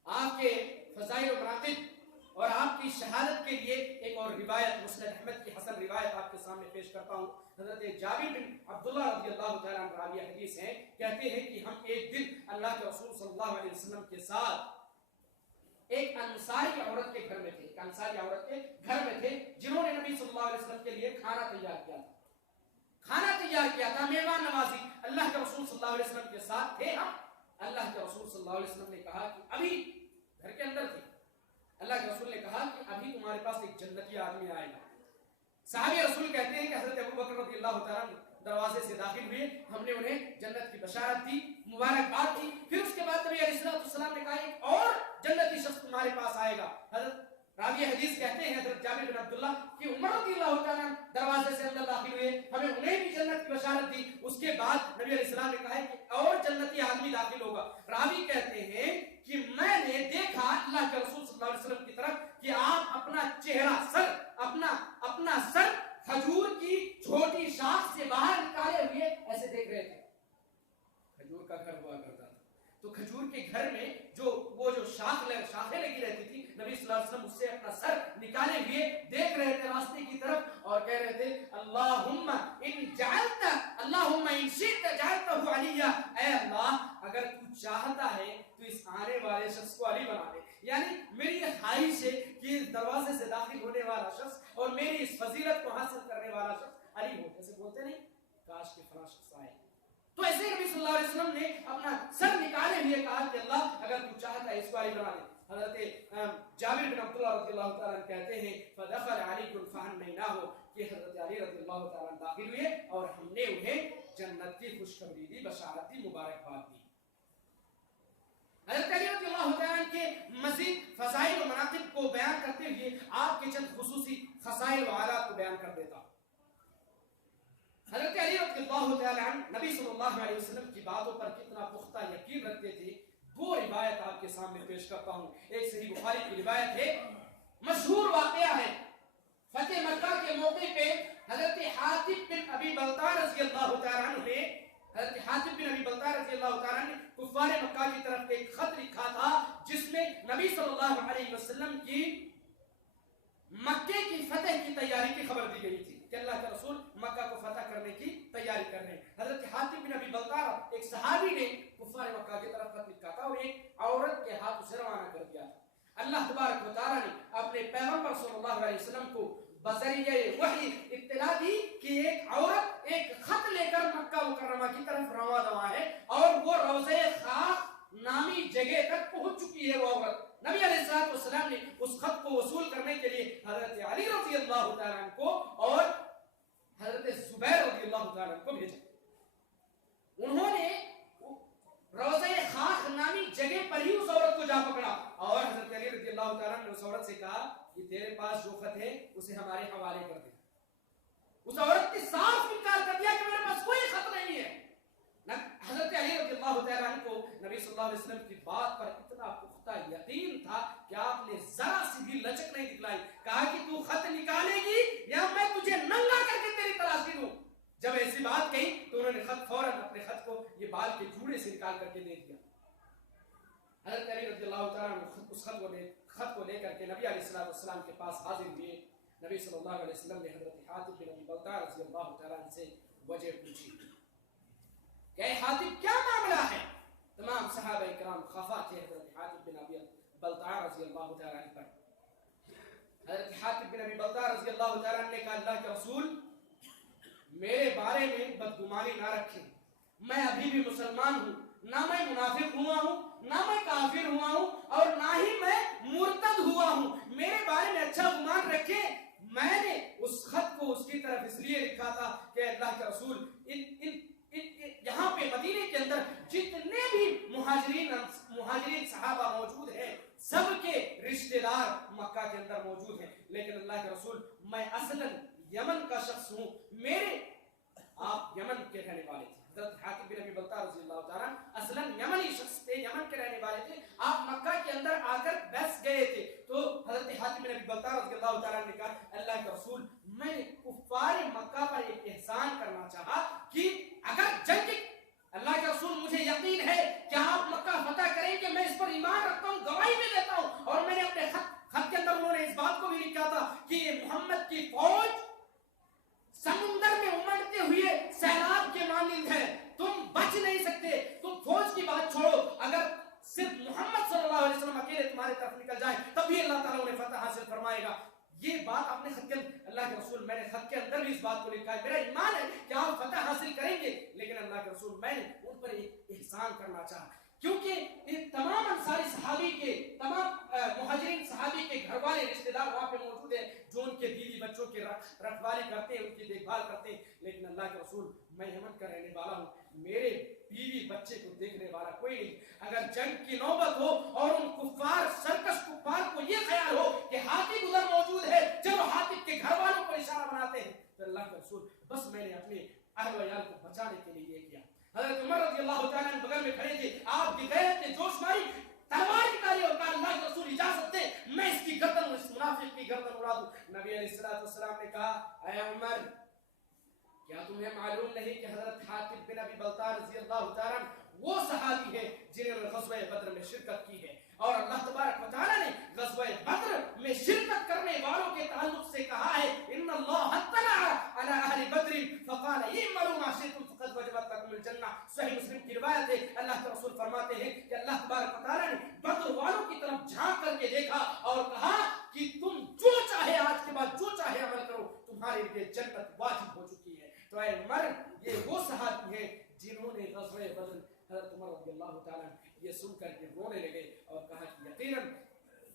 آپ کے فضائل و مناقب اور آپ کی شہادت کے لیے ایک اور روایت مسند احمد کی حسن روایت آپ کے سامنے پیش کرتا ہوں. حضرت جابر بن عبداللہ رضی اللہ تعالیٰ عنہ راوی حدیث ہیں, کہتے ہیں کہ ہم ایک دن اللہ کے رسول صلی اللہ علیہ وسلم کے ساتھ ایک انصاری عورت کے گھر میں تھے, ایک انصاری عورت کے گھر میں تھے جنہوں نے نبی صلی اللہ علیہ وسلم کے لیے کھانا تیار کیا تھا, مہمان نوازی. اللہ کے رسول صلی اللہ علیہ وسلم کے ساتھ تھے ہم. اللہ کے رسول صلی اللہ علیہ وسلم نے کہا کہ ابھی گھر کے اندر تھے, اللہ کے رسول نے کہا کہ ابھی تمہارے پاس ایک جنتی آدمی آئے گا. صحابی رسول کہتے ہیں کہ حضرت ابوبکر رضی اللہ تعالیٰ دروازے سے داخل ہوئے, ہم نے انہیں جنت کی بشارت دی, مبارکباد دی. پھر اس کے بعد نبی علیہ السلام نے کہا ایک اور جنتی شخص تمہارے پاس آئے گا. حضرت راوی حدیث کہتے ہیں حضرت جابر بن عبداللہ کہ عمر رضی اللہ تعالیٰ دروازے سے اندر داخل ہوئے, ہمیں انہیں بھی جنت کی بشارت دی. اس کے بعد نبی علیہ السلام نے کہا کہ اور جنتی آدمی داخل ہوگا. راوی کہتے ہیں کہ میں نے دیکھا اللہ کے رسول صلی اللہ علیہ وسلم کی طرف کہ آپ اپنا چہرہ, اپنا سر کھجور کی چھوٹی شاخ سے باہر نکالے ہوئے ایسے دیکھ رہے تھے. کھجور کا گھر ہوا کرتا تھا, تو کھجور کے گھر میں جو شاخیں لگی رہتی تھی, نبی صلی اللہ علیہ وسلم اس سے اپنا سر نکالے ہوئے دیکھ رہے تھے راستے کی طرف اور کہہ رہے تھے اللہم ان شئت جعلتہ علیہ, اے اللہ اگر تو چاہتا ہے تو اس آنے والے شخص کو علی بنا دے. یعنی میری یہ خواہش ہے کہ اس دروازے سے داخل ہونے والا شخص اور میری اس فضیلت کو حاصل کرنے والا شخص علی ہو. جیسے بولتے نہیں کاش کے فلاں شخص آئے. تو ایسے نبی صلی اللہ علیہ وسلم نے اپنا سر نکالے ہوئے کہا کہ اللہ اگر تو چاہتا ہے اس کو علی بنا دے. حضرت جابر بن عبداللہ رضی اللہ تعالیٰ عنہ کہتے ہیں فدخل علی فہمیناہ, کہ حضرت علی رضی اللہ تعالیٰ عنہ داخل ہوئے اور ہم نے انہیں جنت کی خوشخبری دی, بشارت دی, مبارکباد دی. حضرت علی رضی اللہ تعالیٰ عنہ کے مزید فضائل و مناقب کو بیان کرتے ہوئے آپ کے چند خصوصی خصائل و حالات کو بیان کر دیتا ہوں. حضرت علی رضی اللہ تعالیٰ عنہ نبی صلی اللہ علیہ وسلم کی باتوں پر کتنا پختہ یقین رکھتے تھے. 2 روایت آپ کے سامنے پیش کرتا ہوں. ایک صحیح بخاری کی روایت ہے, مشہور واقعہ ہے, فتح مکہ کے موقع پہ حضرت حاتب بن ابی بلتع رضی اللہ تعالیٰ عنہ نے کفار مکہ کی طرف ایک خط لکھا تھا جس میں نبی صلی اللہ علیہ وسلم کی مکے کی فتح کی تیاری کی خبر دی گئی تھی کہ اللہ کے رسول مکہ کو فتح کرنے کی تیاری کر رہے ہیں. حضرت حاتب بن ابی بلتع ایک صحابی نے کفار مکہ کی طرف خط لکھا تھا اور ایک عورت کے ہاتھ اسے روانہ کر دیا تھا. اللہ تبارک و تعالیٰ نے اپنے پیغمبر صلی اللہ علیہ وسلم کو بذریعہ وحی اطلاع دی کہ ایک عورت ایک خط لے کر مکہ مکرمہ کی طرف رواں ہے اور وہ روضہ خاک نامی جگہ تک پہنچ چکی ہے. وہ عورت نبی علیہ السلام نے اس خط کو وصول کرنے کے لیے حضرت علی رضی اللہ تعالیٰ عنہ کو اور حضرت زبیر رضی اللہ تعالیٰ عنہ کو بھیجا. انہوں نے روضہ خاک نامی جگہ پر ہی اس عورت کو جا پکڑا اور حضرت علی رضی اللہ تعالیٰ عنہ نے اس عورت سے کہا کہ تیرے پاس جو خط ہے اسے ہمارے حوالے کر دے. اس عورت نے صاف انکار کر دیا کہ میرے پاس کوئی خط نہیں ہے. حضرت علی رضی اللہ تعالیٰ عنہ کو نبی نبی صلی اللہ علیہ وسلم کی بات پر اتنا پختہ یقین تھا کہ آپ نے ذرا سی بھی لچک نہیں دکھلائی. کہا کہ تو خط نکالے گی یا میں تجھے ننگا کر کے تیری تلاشی دوں. جب ایسی بات کہی تو انہوں نے خط فوراً اپنے خط کو یہ بال کے جوڑے سے نکال کر کے دے دیا. حضرت علی رضی اللہ تعالیٰ عنہ اس خط کو لے کر کے نبی علیہ السلام کے پاس حاضر ہوئے. نبی صلی اللہ علیہ وسلم نے حضرت حاتب بن ابی بلتع رضی اللہ تعالیٰ عنہ سے وجہ پوچھی کہ اے حاتب کیا معاملہ ہے. تمام صحابہ کرام خفا تھے حضرت حاتب بن ابی بلتع رضی اللہ تعالیٰ عنہ پر. حضرت حاتب بن ابی بلتع رضی اللہ تعالیٰ عنہ نے کہا اللہ کے رسول میرے بارے میں بدگمانی نہ رکھیں. میں ابھی بھی مسلمان ہوں, نہ میں منافق ہوا ہوں, نہ میں کافر ہوا ہوں, اور نہ ہی میں مرتد ہوا ہوں. میرے بارے میں اچھا گمان رکھیں. میں نے اس خط کو اس کی طرف اس لیے لکھا تھا کہ اللہ کے رسول یہاں پہ مدینے کے اندر جتنے بھی مہاجرین صحابہ موجود ہیں سب کے رشتہ دار مکہ کے اندر موجود ہیں, لیکن اللہ کے رسول میں اصلاً یمن کا شخص ہوں. میرے آپ یمن کے رہنے والے تھے. حضرت حاتب بن ابی بلتع رضی اللہ تعالیٰ اصلاً یمنی شخص تھے, یمن کے رہنے والے تھے. آپ مکہ کے اندر آ کر بیس گئے تھے. تو حضرت حاتب بن ابی بلتع رضی اللہ تعالیٰ نے کہا اللہ کے رسول میں نے کفار مکہ پر ایک احسان کرنا چاہا کہ اگر جنگ اللہ کے رسول مجھے یقین ہے کہ آپ مکہ فتح کریں کہ میں اس پر ایمان رکھتا ہوں, گواہی بھی دیتا ہوں. اور میں نے اپنے خط کے اندر انہوں نے اس بات کو بھی لکھا تھا کہ یہ محمد کی فوج سمندر میں امڑتے ہوئے سیلاب کے مانند ہے, تم بچ نہیں سکتے. تم فوج کی بات چھوڑو, اگر صرف محمد صلی اللہ علیہ وسلم اکیلے تمہاری طرف نکل جائیں تب بھی اللہ تعالیٰ انہیں فتح حاصل فرمائے گا. یہ بات آپ نے خط کے اللہ کے رسول میں نے خط کے اندر بھی اس بات کو لکھا ہے. میرا ایمان ہے کہ آپ فتح حاصل کریں گے, لیکن اللہ کے رسول میں نے ان پر ایک احسان کرنا چاہا کیونکہ تمام انصاری صحابی کے تمام مہاجرین صحابی کے گھر والے رشتہ دار وہاں پہ موجود ہیں جو ان کے بیوی بچوں کی رکھوالی کرتے ہیں, ان کی دیکھ بھال کرتے ہیں. لیکن اللہ کے رسول میں یمن کا رہنے والا ہوں, میرے بیوی بچے کو دیکھنے والا کوئی نہیں. اگر جنگ کی نوبت ہو اور ان کفار سرکش کفار کو یہ خیال ہو کہ حاتب ادھر موجود ہے, چلو حاتب کے گھر والوں کو اشارہ بناتے ہیں, تو اللہ کے رسول بس میں نے اپنے اہل و عیال کو بچانے کے لیے یہ کیا. حضرت عمر رضی اللہ تعالیٰ عنہ بغل میں کھڑے تھے, آپ کی غیرت نے جوش ماری, تلوار نکالی اور کہا اللہ کے رسول اجازت دے میں اس کی گردن اس منافق کی گردن اڑا دوں. نبی علیہ السلام نے کہا اے عمر کیا تمہیں معلوم نہیں کہ حضرت حاتب بن ابی بلتع رضی اللہ تعالیٰ عنہ وہ صحابی ہیں جنہوں نے غزوہ بدر میں شرکت کی ہے, اور اللہ تبارک و تعالیٰ نے غزوہ بدر میں شرکت کرنے والوں کے تعلق سے کہا ہے ان اللہ اطلع علی اہل بدر فقال اعملوا ما شئتم فقد وجبت لكم الجنہ. صحیح مسلم کی روایت ہے, اللہ کے رسول فرماتے ہیں کہ اللہ تبارک و تعالیٰ نے بدر والوں کی طرف جھانک کر کے دیکھا اور کہا کہ تم جو چاہے آج کے بعد جو چاہے عمل کرو, تمہارے لیے جنت واجب ہو چکی ہے. تو اے عمر یہ وہ صحابی ہیں جنہوں نے غزوہ بدر, حضرت عمر رضی اللہ تعالیٰ یہ سن کر کے رونے لگے اور کہا کہ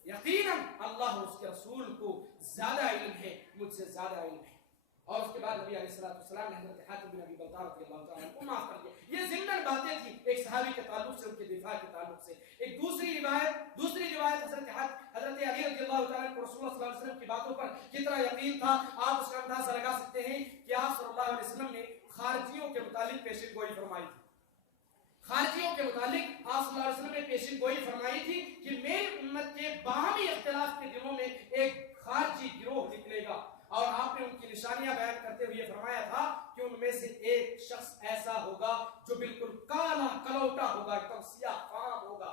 یقیناً اللہ اس کے رسول کو زیادہ علم ہے, مجھ سے زیادہ علم ہے. اور اس کے بعد نبی علیہ السلام نے حضرت حاتب بن ابی بلتع رضی اللہ تعالیٰ کو معاف کر دیا. یہ ضمن باتیں تھیں ایک صحابی کے تعلق سے, ان کے دفاع کے تعلق سے. ایک دوسری روایت حضرت علی رضی اللہ تعالیٰ کو رسول اللہ صلی اللہ علیہ وسلم کی باتوں پر کتنا یقین تھا آپ اس کا اندازہ لگا سکتے ہیں کہ آپ صلی اللہ علیہ وسلم نے خارجیوں کے متعلق پیشن گوئی فرمائی تھی. خارجیوں کے متعلق آپ صلی اللہ علیہ وسلم نے پیشن گوئی فرمائی تھی کہ میری امت کے باہمی اختلاف کے دنوں میں ایک خارجی گروہ نکلے گا, اور آپ نے ان کی نشانیاں بیان کرتے ہوئے فرمایا تھا کہ ان میں سے ایک شخص ایسا ہوگا جو بالکل کالا کلوٹا ہوگا, ایک دم سیاہ فام ہوگا,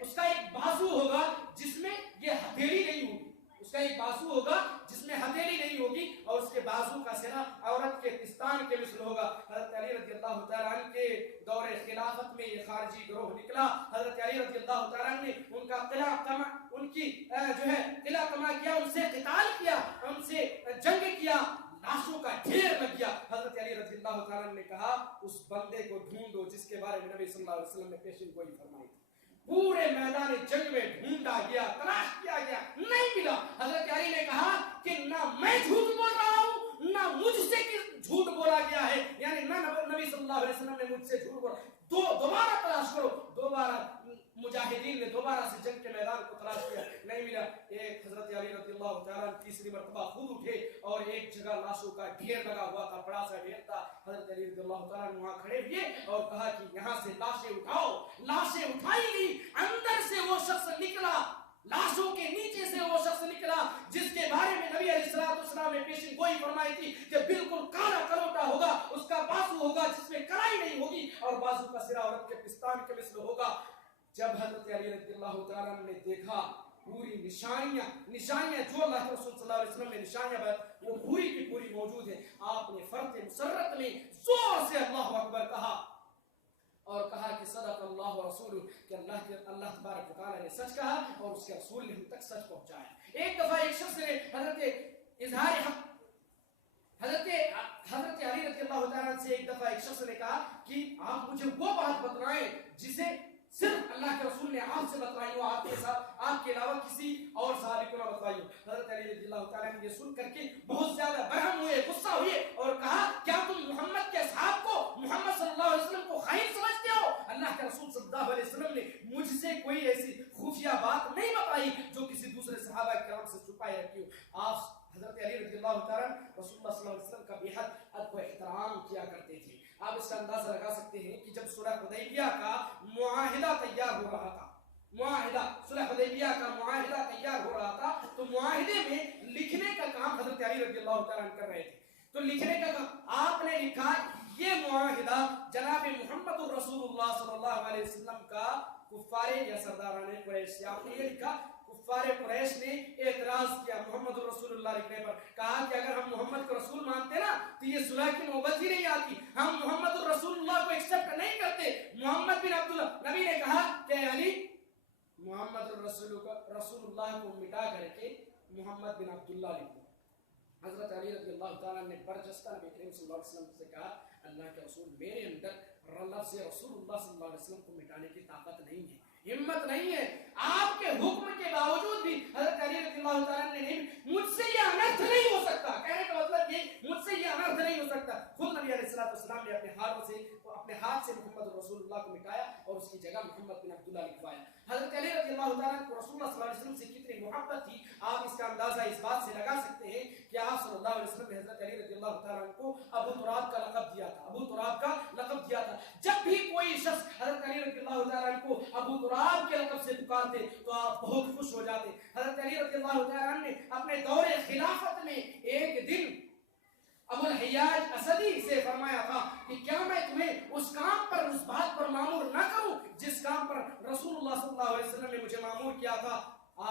اس کا ایک بازو ہوگا جس میں یہ ہتھیلی نہیں ہوگی, اس کا ایک بازو ہوگا جس میں ہتھیلی نہیں ہوگی, اور اس کے بازو کا سرا عورت کے پستان کے مثل ہوگا. حضرت علی رضی اللہ تعالیٰ عنہ کے دور خلافت میں یہ خارجی گروہ نکلا. حضرت علی رضی اللہ تعالیٰ عنہ نے ان کا قلعہ کما کیا, ان سے قتال کیا, ان سے جنگ کیا, لاشوں کا ڈھیر لگ گیا. حضرت علی رضی اللہ تعالیٰ نے کہا اس بندے کو ڈھونڈو جس کے بارے میں نبی صلی اللہ علیہ وسلم نے پیشن گوئی فرمائی تھی. پورے میدان جنگ میں ڈھونڈا گیا, تلاش کیا گیا, نہیں ملا. حضرت علی نے کہا کہ نہ میں جھوٹ بول رہا ہوں نہ مجھ سے جھوٹ بولا گیا ہے, یعنی نہ نبی صلی اللہ علیہ وسلم نے مجھ سے جھوٹ بولا. دوبارہ تلاش کرو. دوبارہ مجاہدین نے دوبارہ سے جنگ کے میدان کو تلاش کیا, نہیں ملا. ایک حضرت علی رضی اللہ تعالیٰ تیسری مرتبہ خود اٹھے اور ایک جگہ لاشوں کا ڈھیر لگا ہوا تھا, بڑا سا ڈھیر تھا. حضرت علی رضی اللہ تعالیٰ عنہ وہاں کھڑے ہوئے اور کہا کہ یہاں سے لاشیں اٹھاؤ. لاشیں اٹھائی گئی. اندر سے وہ شخص نکلا, لاشوں کے نیچے سے وہ شخص نکلا جس کے بارے میں نبی علیہ السلام نے پیشن گوئی فرمائی تھی کہ بالکل کالا کلوٹا ہوگا, اس کا بازو ہوگا جس میں کڑائی نہیں ہوگی اور بازو کا سرا عورت کے پستان کے مثل ہوگا. جب حضرت علی رضی اللہ تعالیٰ نے دیکھا پوری نشانیاں جو اللہ کے رسول صلی اللہ علیہ وسلم نے نشانیاں وہ پوری کی پوری موجود ہیں. آپ نے فرط مسرت میں زور سے اللہ اکبر کہا اور کہا کہ صدق اللہ و رسول, کہ اللہ تبارک و تعالیٰ نے سچ کہا اور اس کے رسول نے ہم تک سچ پہنچایا. ایک دفعہ ایک شخص نے حضرت علی رضی اللہ تعالیٰ سے ایک دفعہ ایک شخص نے کہا کہ آپ مجھے وہ بات بتلائیں جسے صرف اللہ کے رسول نے آپ سے بتلائی ہو, آپ کے علاوہ کسی اور صحابی کو نہ بتلائی ہو. حضرت علی رضی اللہ تعالیٰ نے یہ سن کر کے بہت زیادہ برہم ہوئے, غصہ ہوئے اور کہا کیا تم محمد کے اصحاب کو, محمد صلی اللہ علیہ وسلم کو خائن سمجھتے ہو؟ اللہ کے رسول صلی اللہ علیہ وسلم نے مجھ سے کوئی ایسی خفیہ بات نہیں بتائی جو کسی دوسرے صحابہ کرام سے چھپائی رکھی ہو. آپ حضرت علی رضی اللہ تعالیٰ رسول اللہ صلی اللہ علیہ وسلم کا بے حد ادب و احترام کیا کرتے تھے. آپ اس کا اندازہ لگا سکتے ہیں کہ جب صلح حدیبیہ کا معاہدہ تیار ہو رہا تھا, صلح حدیبیہ کا معاہدہ تیار ہو رہا تھا, تو معاہدے میں لکھنے کا کام حضرت علی رضی اللہ تعالیٰ کر رہے تھے. تو لکھنے کا کام آپ نے لکھا, یہ معاہدہ جناب محمد الرسول اللہ صلی اللہ علیہ وسلم کا کفار یا سرداران قریش, آپ نے یہ لکھا. کفار قریش نے اعتراض کیا محمد الرسول اللہ لکھنے پر, کہا کہ اگر ہم محمد کو رسول مانتے نا تو یہ صلح کی نوبت ہی نہیں آتی, ہم محمد الرسول اللہ کو ایکسپٹ نہیں کرتے. محمد بن عبداللہ, نبی نے کہا کہ علی محمد رسول اللہ کو مٹا کر کے محمد بن عبداللہ لکھو. حضرت علی رضی اللہ تعالیٰ نے برجستہ نبی کریم صلی اللہ علیہ وسلم سے کہا اللہ کے رسول میرے اندر لفظ رسول اللہ صلی اللہ علیہ وسلم کو مٹانے کی طاقت نہیں ہے, ہمت نہیں ہے. آپ کے حکم کے باوجود بھی حضرت علی رضی اللہ تعالیٰ نے نہیں, مجھ سے یہ انرتھ نہیں ہو سکتا, کہنے کا مطلب یہ مجھ سے یہ انرتھ نہیں ہو سکتا. خود نبی علیہ السلام نے اپنے ہاتھ سے محمد رسول اللہ کو مٹایا اور اس کی جگہ محمد بن عبداللہ لکھوایا. حضرت علی رضی اللہ تعالیٰ کو رسول اللہ صلی اللہ علیہ وسلم سے کتنی محبت تھی آپ اس کا اندازہ اس بات سے لگا سکتے ہیں کہ آپ صلی اللہ علیہ وسلم نے حضرت علی رضی اللہ تعالیٰ کو ابو تراب کا لقب دیا تھا. جب بھی کوئی شخص حضرت علی رضی اللہ تعالیٰ کو ابو تراب کے لقب سے پکارتے تو آپ بہت خوش ہو جاتے. حضرت علی رضی اللہ تعالیٰ نے اپنے دور خلافت میں ایک دن ابو الحیاج اسدی سے فرمایا تھا کہ کیا میں تمہیں اس کام پر, اس بات پر مامور نہ کروں جس کام پر رسول اللہ صلی اللہ علیہ وسلم نے مجھے مامور کیا تھا.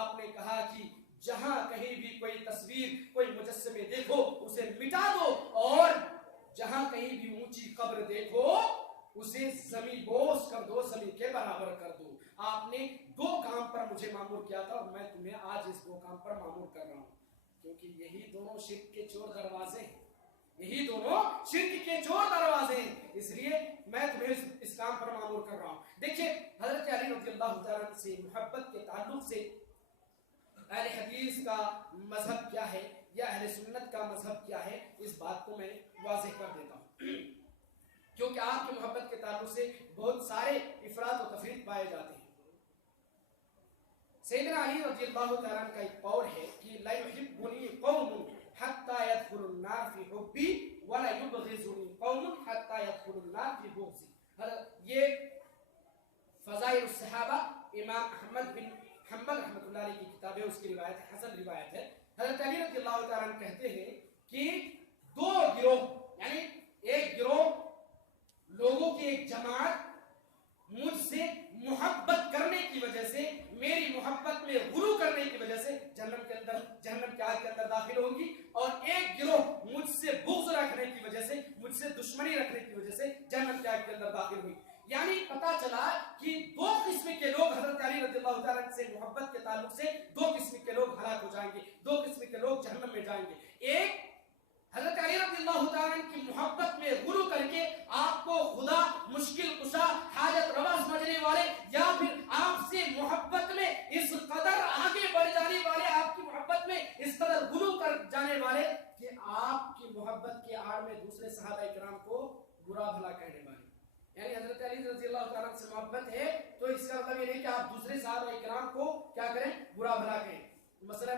آپ نے کہا کہ جہاں کہیں بھی کوئی تصویر, کوئی مجسمے دیکھو اسے مٹا دو, اور جہاں کہیں بھی اونچی قبر دیکھو اسے زمین بوس کر دو, زمین کے برابر کر دو. آپ نے دو کام پر مجھے مامور کیا تھا اور میں تمہیں آج اس دو کام پر مامور کر رہا ہوں, کیونکہ یہی دونوں شرک کے چور دروازے ہیں, اس لیے میں تمہیں اس کام پر مامور کر رہا ہوں. دیکھیں حضرت علی رضی اللہ تعالیٰ سے محبت کے تعلق سے اہل حدیث کا مذہب کیا ہے یا اہل سنت کا مذہب کیا ہے, اس بات کو میں واضح کر دیتا ہوں, کیونکہ آپ کی محبت کے تعلق سے بہت سارے افراد و تفرید پائے جاتے ہیں. سیدنا علی رضی اللہ تعالیٰ کا ایک قول ہے کہ لا يحبني قوم حتى يدخل النار في حبي ولا يبغضني قوم حتى يدخل النار في بغضي. یہ فضائل الصحابہ امام احمد بن حنبل رحمۃ اللہ علیہ کی کتاب ہے, اس کی روایت ہے, حسن روایت ہے. حضرت علی رضی اللہ تعالیٰ عنہ کہتے ہیں کہ دو گروہ, یعنی ایک گروہ لوگوں کی ایک جماعت مجھ سے محبت کرنے کی وجہ سے, میری محبت میں غلو کرنے کی وجہ سے جہنم کی آگ کے اندر داخل ہوں گی, اور ایک گروہ مجھ سے بغض رکھنے کی وجہ سے, مجھ سے دشمنی رکھنے کی وجہ سے جہنم کی آگ کے اندر داخل ہوئی. یعنی پتا چلا کہ دو قسم کے لوگ حضرت علی رضی اللہ تعالیٰ سے محبت کے تعلق سے دو قسم کے لوگ ہلاک ہو جائیں گے, دو قسم کے لوگ جہنم میں جائیں گے. ایک حضرت علی رضی اللہ تعالیٰ کی محبت میں غلو کر کے آپ کو خدا, مشکل کشا, حاجت روا سمجھنے والے, یا پھر آپ سے محبت میں اس قدر آگے بڑھ جانے والے, آپ کی محبت میں اس قدر غلو کر جانے والے کہ آپ کی محبت کے آڑ میں دوسرے صحابہ کرام کو برا بھلا کہنے والے. یعنی حضرت علی رضی اللہ تعالیٰ سے محبت ہے تو اس کا مطلب یہ نہیں کہ آپ دوسرے صحابہ کرام کو کیا کریں, برا بھلا کہیں. مثلا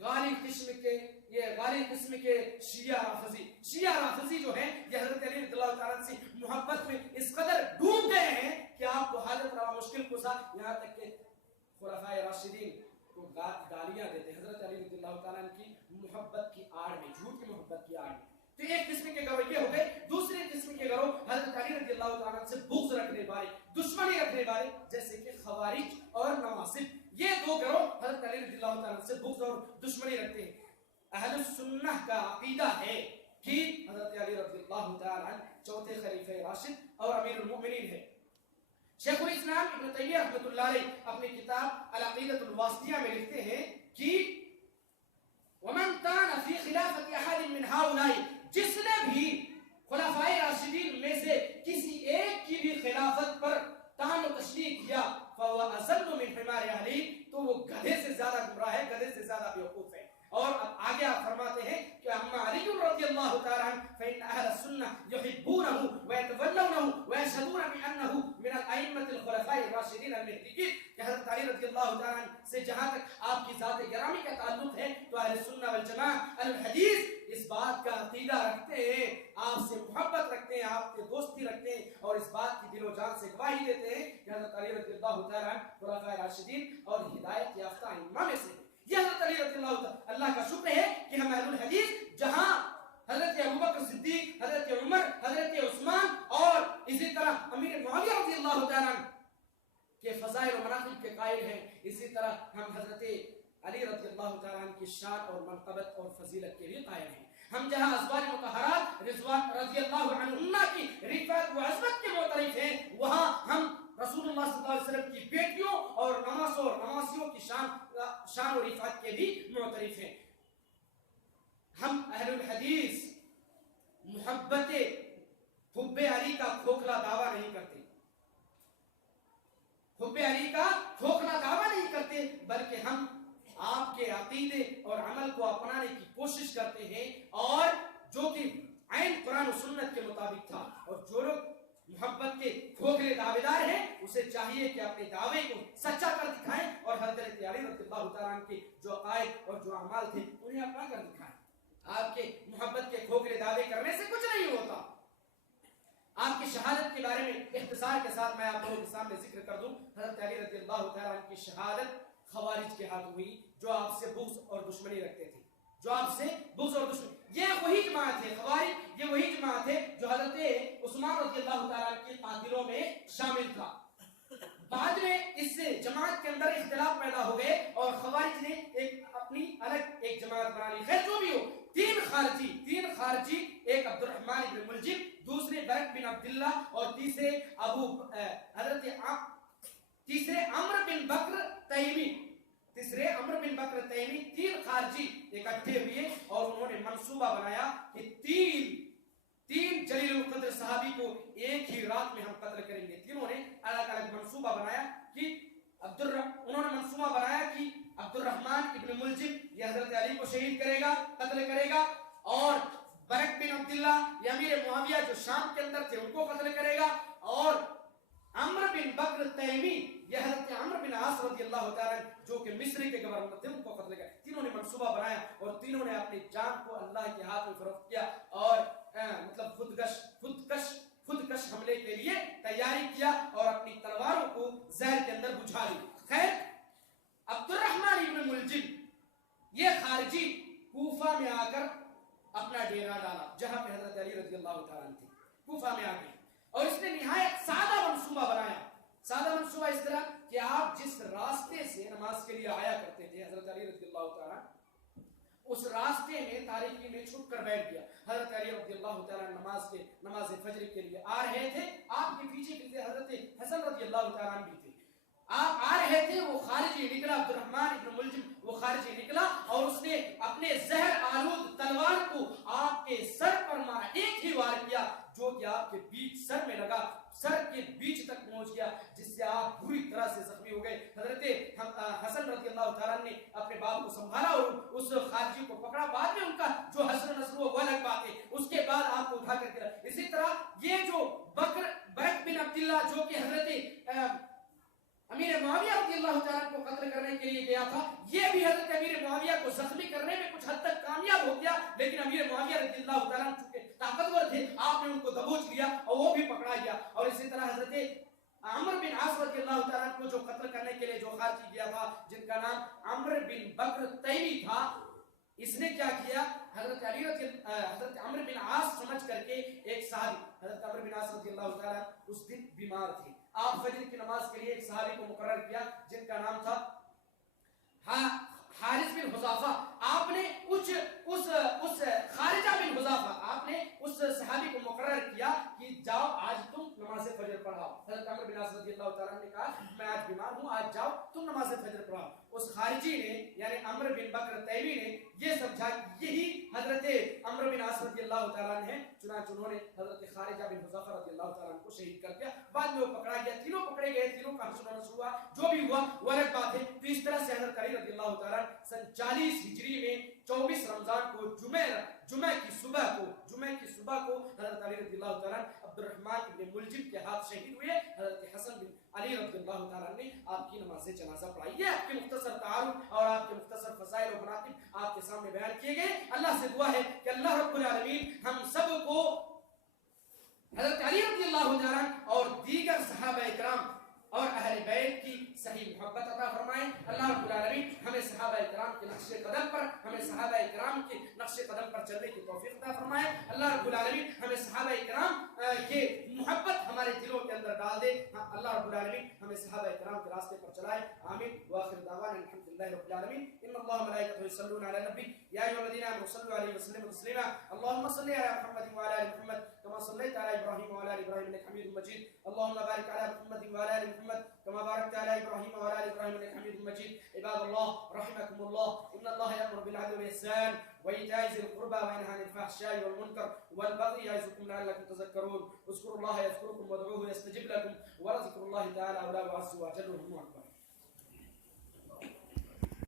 غالب قسم کے یہ غالی قسم کے شیعہ رافضی جو ہیں یہ حضرت علی رضی اللہ تعالیٰ سے محبت میں اس قدر ڈوب گئے ہیں کہ آپ کو حاجت روا مشکل کشا، یہاں تک کہ خلفائے راشدین کو گالیاں دیتے حضرت علی رضی اللہ تعالیٰ کی محبت کی آڑ میں، جھوٹ کی محبت کی آڑ میں. تو ایک قسم کے گروہ یہ ہو گئے. دوسرے قسم کے گروہ حضرت علی رضی اللہ تعالیٰ سے بغض رکھنے والے، دشمنی رکھنے والے، جیسے کہ خوارج اور نواصب. یہ دو گروہ حضرت علی رضی اللہ تعالیٰ سے بغض اور دشمنی رکھتے ہیں. اہل السنہ کا عقیدہ ہے کہ حضرت علی رضی اللہ تعالیٰ چوتھے خلیفہ راشد اور امیر المؤمنین ہے. شیخ الاسلام ابن تیمیہ رحمۃ اللہ علیہ اپنی کتاب العقیدۃ الواسطیہ میں لکھتے ہیں کہ ومن كان في خلافة احد من هؤلاء، جس نے بھی خلفائے راشدین میں سے کسی ایک کی بھی خلافت پر طعن و تشنیع کیا فهو اضل من حمار اہلی، تو وہ گدھے سے زیادہ گمراہ ہے، گدھے سے زیادہ بیوقوف ہے. اور اب آگے آپ فرماتے ہیں کہ اما علی رضی اللہ تعالی عنہ فإن اہل السنہ یحبونه ويتولونه ويشهدون بأنه من الائمة الخلفاء الراشدین المهدیین، کہ حضرت علی رضی اللہ تعالی عنہ سے جہاں تک آپ کی ذات گرامی کا تعلق ہے تو اہل سنہ والجماعہ الحدیث اس بات کا عقیدہ رکھتے ہیں، آپ سے محبت رکھتے ہیں، آپ کے دوستی رکھتے ہیں، اور اس بات کی دل و جان سے گواہی دیتے ہیں کہ حضرت علی رضی اللہ تعالی عنہ خلفائے راشدین اور ہدایت یافتہ ائمہ میں سے. یہ حضرت علی رضی اللہ کا شکر ہے کہ ہم اہل الحدیث جہاں حضرت ابوبکر صدیق، حضرت عمر، حضرت عثمان اور اسی طرح امیر معاویہ رضی اللہ تعالی عنہ کے فضائل و مناقب کے قائل ہیں، اسی طرح ہم حضرت علی رضی اللہ تعالی عنہ کی شان اور منقبت اور فضیلت کے بھی قائل ہیں. ہم جہاں ازواج مطہرات رضوان رضی اللہ عنہن کی رفعت و عظمت کے معترف ہیں، وہاں ہم رسول اللہ صلی اللہ علیہ وسلم کی بیٹیوں اور نواسوں اور نواسیوں کی شان و رفعت کے بھی معترف ہیں. ہم اہل الحدیث محبت حب علی کا کھوکھلا دعویٰ نہیں کرتے، حب علی کا کھوکھلا دعویٰ نہیں کرتے، بلکہ ہم آپ کے عقیدے اور عمل کو اپنانے کی کوشش کرتے ہیں، اور جو کہ عین قرآن و سنت کے مطابق تھا. اور جو لوگ محبت کے کھوکھلے دعوے دار ہیں اسے چاہیے کہ اپنے دعوے کو سچا کر دکھائیں اور حضرت علی رضی اللہ تعالیٰ عنہ کے جو عقائد اور جو اعمال تھے انہیں اپنا کر دکھائیں. آپ کے محبت کے کھوکھلے دعوے کرنے سے کچھ نہیں ہوتا. آپ کی شہادت کے بارے میں اختصار کے ساتھ میں آپ لوگوں کے سامنے ذکر کر دوں. حضرت علی رضی اللہ تعالیٰ عنہ کی شہادت خوارج کے ہاتھ ہوئی جو آپ سے بغض اور دشمنی رکھتے تھے، جو آپ سے بغض اور دشمنی. یہ وہی جماعت ہے خوارج، یہ وہی جماعت ہے جو حضرت عثمان رضی اللہ تعالیٰ کے قاتلوں میں شامل تھا. بعد میں اس سے جماعت کے اندر اختلاف پیدا ہو گئے اور خوارج نے ایک اپنی الگ ایک جماعت بنا لی. خیر جو بھی ہو، تین خارجی، ایک عبد الرحمن بن ملجم، دوسرے برق بن عبداللہ اور تیسرے عمر بن بکر تیمی، تین خارجی اکٹھے ہوئے اور انہوں نے منصوبہ بنایا کہ تین جلیل القدر صحابی کو ایک ہی رات میں ہم قتل کریں گے. تینوں نے الگ الگ منصوبہ بنایا کہ انہوں نے منصوبہ بنایا کہ عبد الرحمن ابن ملجم یہ حضرت علی کو شہید کرے گا، قتل کرے گا، اور برق بن عبداللہ یہ امیر معاویہ جو شام کے اندر تھے ان کو قتل کرے گا، اور عمر بن بکر تیمی یہ حضرت عمر بن عاص رضی اللہ تعالیٰ جو کہ مصر کے گورنر تھے ان کو قتل کرے. تینوں نے منصوبہ بنایا اور تینوں نے اپنی جان کو اللہ کے ہاتھ میں فروخت کیا اور مطلب خودکش حملے کے لیے تیاری کیا اور اپنی تلواروں کو زہر کے اندر بجھا لی. خیر عبد الرحمن ابن ملجم یہ خارجی کوفہ میں آ کر اپنا ڈیرا ڈالا جہاں پہ حضرت علی رضی اللہ تعالیٰ تھے. کوفہ میں آ گئے اور اس نے نہایت سادہ منصوبہ بنایا. سادہ منصوبہ اس طرح کہ آپ جس راستے سے نماز کے لیے آیا کرتے تھے حضرت علی رضی اللہ تعالیٰ اس راستے میں تاریکی میں چھپ کر بیٹھ گیا. حضرت علی رضی اللہ تعالیٰ نماز فجر کے لیے آ رہے تھے، آپ کے پیچھے پیچھے حضرت حسن رضی اللہ تعالیٰ بھی تھے. آپ آ رہے تھے، وہ خارجی نکلا، عبد الرحمن ابن ملجم وہ خارجی نکلا اور اس نے اپنے زہر آلود تلوار کو آپ کے سر پر مارا. ایک ہی وار کیا جو کہ آپ کے بیچ سر میں لگا، سر کے بیچ تک پہنچ گیا، جس سے آپ بری طرح سے زخمی ہو گئے. حضرت حسن رضی اللہ تعالیٰ نے اپنے باپ کو سنبھالا اور اس خارجی کو پکڑا. بعد میں ان کا جو حسن نسل وہ الگ بات ہے، اس کے بعد آپ کو اٹھا کر کے. اسی طرح یہ جو برق بن عبداللہ جو کہ حضرت امیر معاویہ رضی اللہ تعالیٰ کو قتل کرنے کے لیے گیا تھا. یہ بھی حضرت امیر معاویہ کو زخمی کرنے میں کچھ حد تک کامیاب ہو گیا, لیکن امیر معاویہ رضی اللہ تعالیٰ چونکہ طاقتور تھے, آپ نے ان کو دبوچ لیا اور وہ بھی پکڑا گیا. اور اسی طرح حضرت عمرو بن عاص رضی اللہ تعالیٰ کو جو قتل کرنے کے لیے جو خارجی گیا تھا, جن کا نام عمرو بن بکر تیمی تھا, اس نے کیا کیا, حضرت عمرو بن عاص سمجھ کر کے ایک صحابی, حضرت عمرو بن عاص رضی اللہ تعالیٰ اس دن بیمار تھے, آپ فجر کی نماز کے لیے ایک صحابی کو مقرر کیا جن کا نام تھا حارث بن حذافہ. آپ نے اس خارجہ بن حذافہ, آپ نے اس صحابی کو مقرر کیا کہ جاؤ آج تم نماز فجر پڑھاؤ. حضرت عمرو بن عاص رضی اللہ تعالیٰ نے کہا میں آج بیمار ہوں, آج جاؤ تم نماز فجر پڑھاؤ. اس خارجی نے یعنی عمرو بن بکر تیمی نے یہ سمجھا یہی حضرت عمرو بن عاص رضی اللہ تعالیٰ نے, چنانچہ انہوں نے حضرت خارجہ بن حذافہ رضی اللہ تعالیٰ کو شہید کر دیا. بعد میں وہ پکڑا گیا, تینوں پکڑے گئے, تینوں کا حشر و نشر ہوا, جو بھی ہوا وہ الگ بات ہے. تو اس طرح سے حضرت علی رضی اللہ تعالیٰ سن 40 ہجری میں 24 رمضان کو جمعہ کی صبح کو حضرت علی رضی اللہ تعالیٰ عبد الرحمن بن ملجم کے ہاتھ شہید ہوئے. حضرت حسن بن علی رضی اللہ تعالیٰ نے آپ کی نماز جنازہ پڑھائی. یہ آپ کے مختصر تعارف اور آپ کے مختصر فضائل و مناقب آپ کے سامنے بیان کیے گئے. اللہ سے دعا ہے کہ اللہ رب العالمین ہم سب کو حضرت علی رضی اللہ تعالیٰ اور دیگر صحابہ اکرام اور اہل بیت کی صحیح محبت عطا فرمائے. اللہ رب العالمین ہمیں صحابہ اکرام کے نقش قدم پر چلنے کی توفیق عطا فرمائے. اللہ رب العالمین ہمیں صحابہ اکرام کے محبت ہمارے دلوں کے اندر ڈال دے. اللہ رب العالمین ہمیں صحابہ اکرام کے راستے پر چلائے. آمین. وآخر دعوانا الحمدللہ رب العالمین. ان اللہ ملائکته یصلون علی النبی یا ایھا الذین آمنوا صلوا علیہ وسلموا تسلیما. اللهم صل علی محمد وعلى ال محمد كما صليت على ابراهيم وعلى ال ابراهيم انك حميد مجيد. اللهم بارك على محمد وعلى ال محمد كما باركت على ابراهيم وعلى ال ابراهيم انك حميد مجيد. عباد الله رحمكم الله, ان الله يأمر بالعدل والاحسان وايتاء ذي القربى وينهى عن الفحشاء والمنكر والبغي يعظكم لعلكم تذكرون. اذكروا الله يذكركم وادعوه يستجب لكم ولذكر الله تعالى أولى وعز وجل وهم أكبر.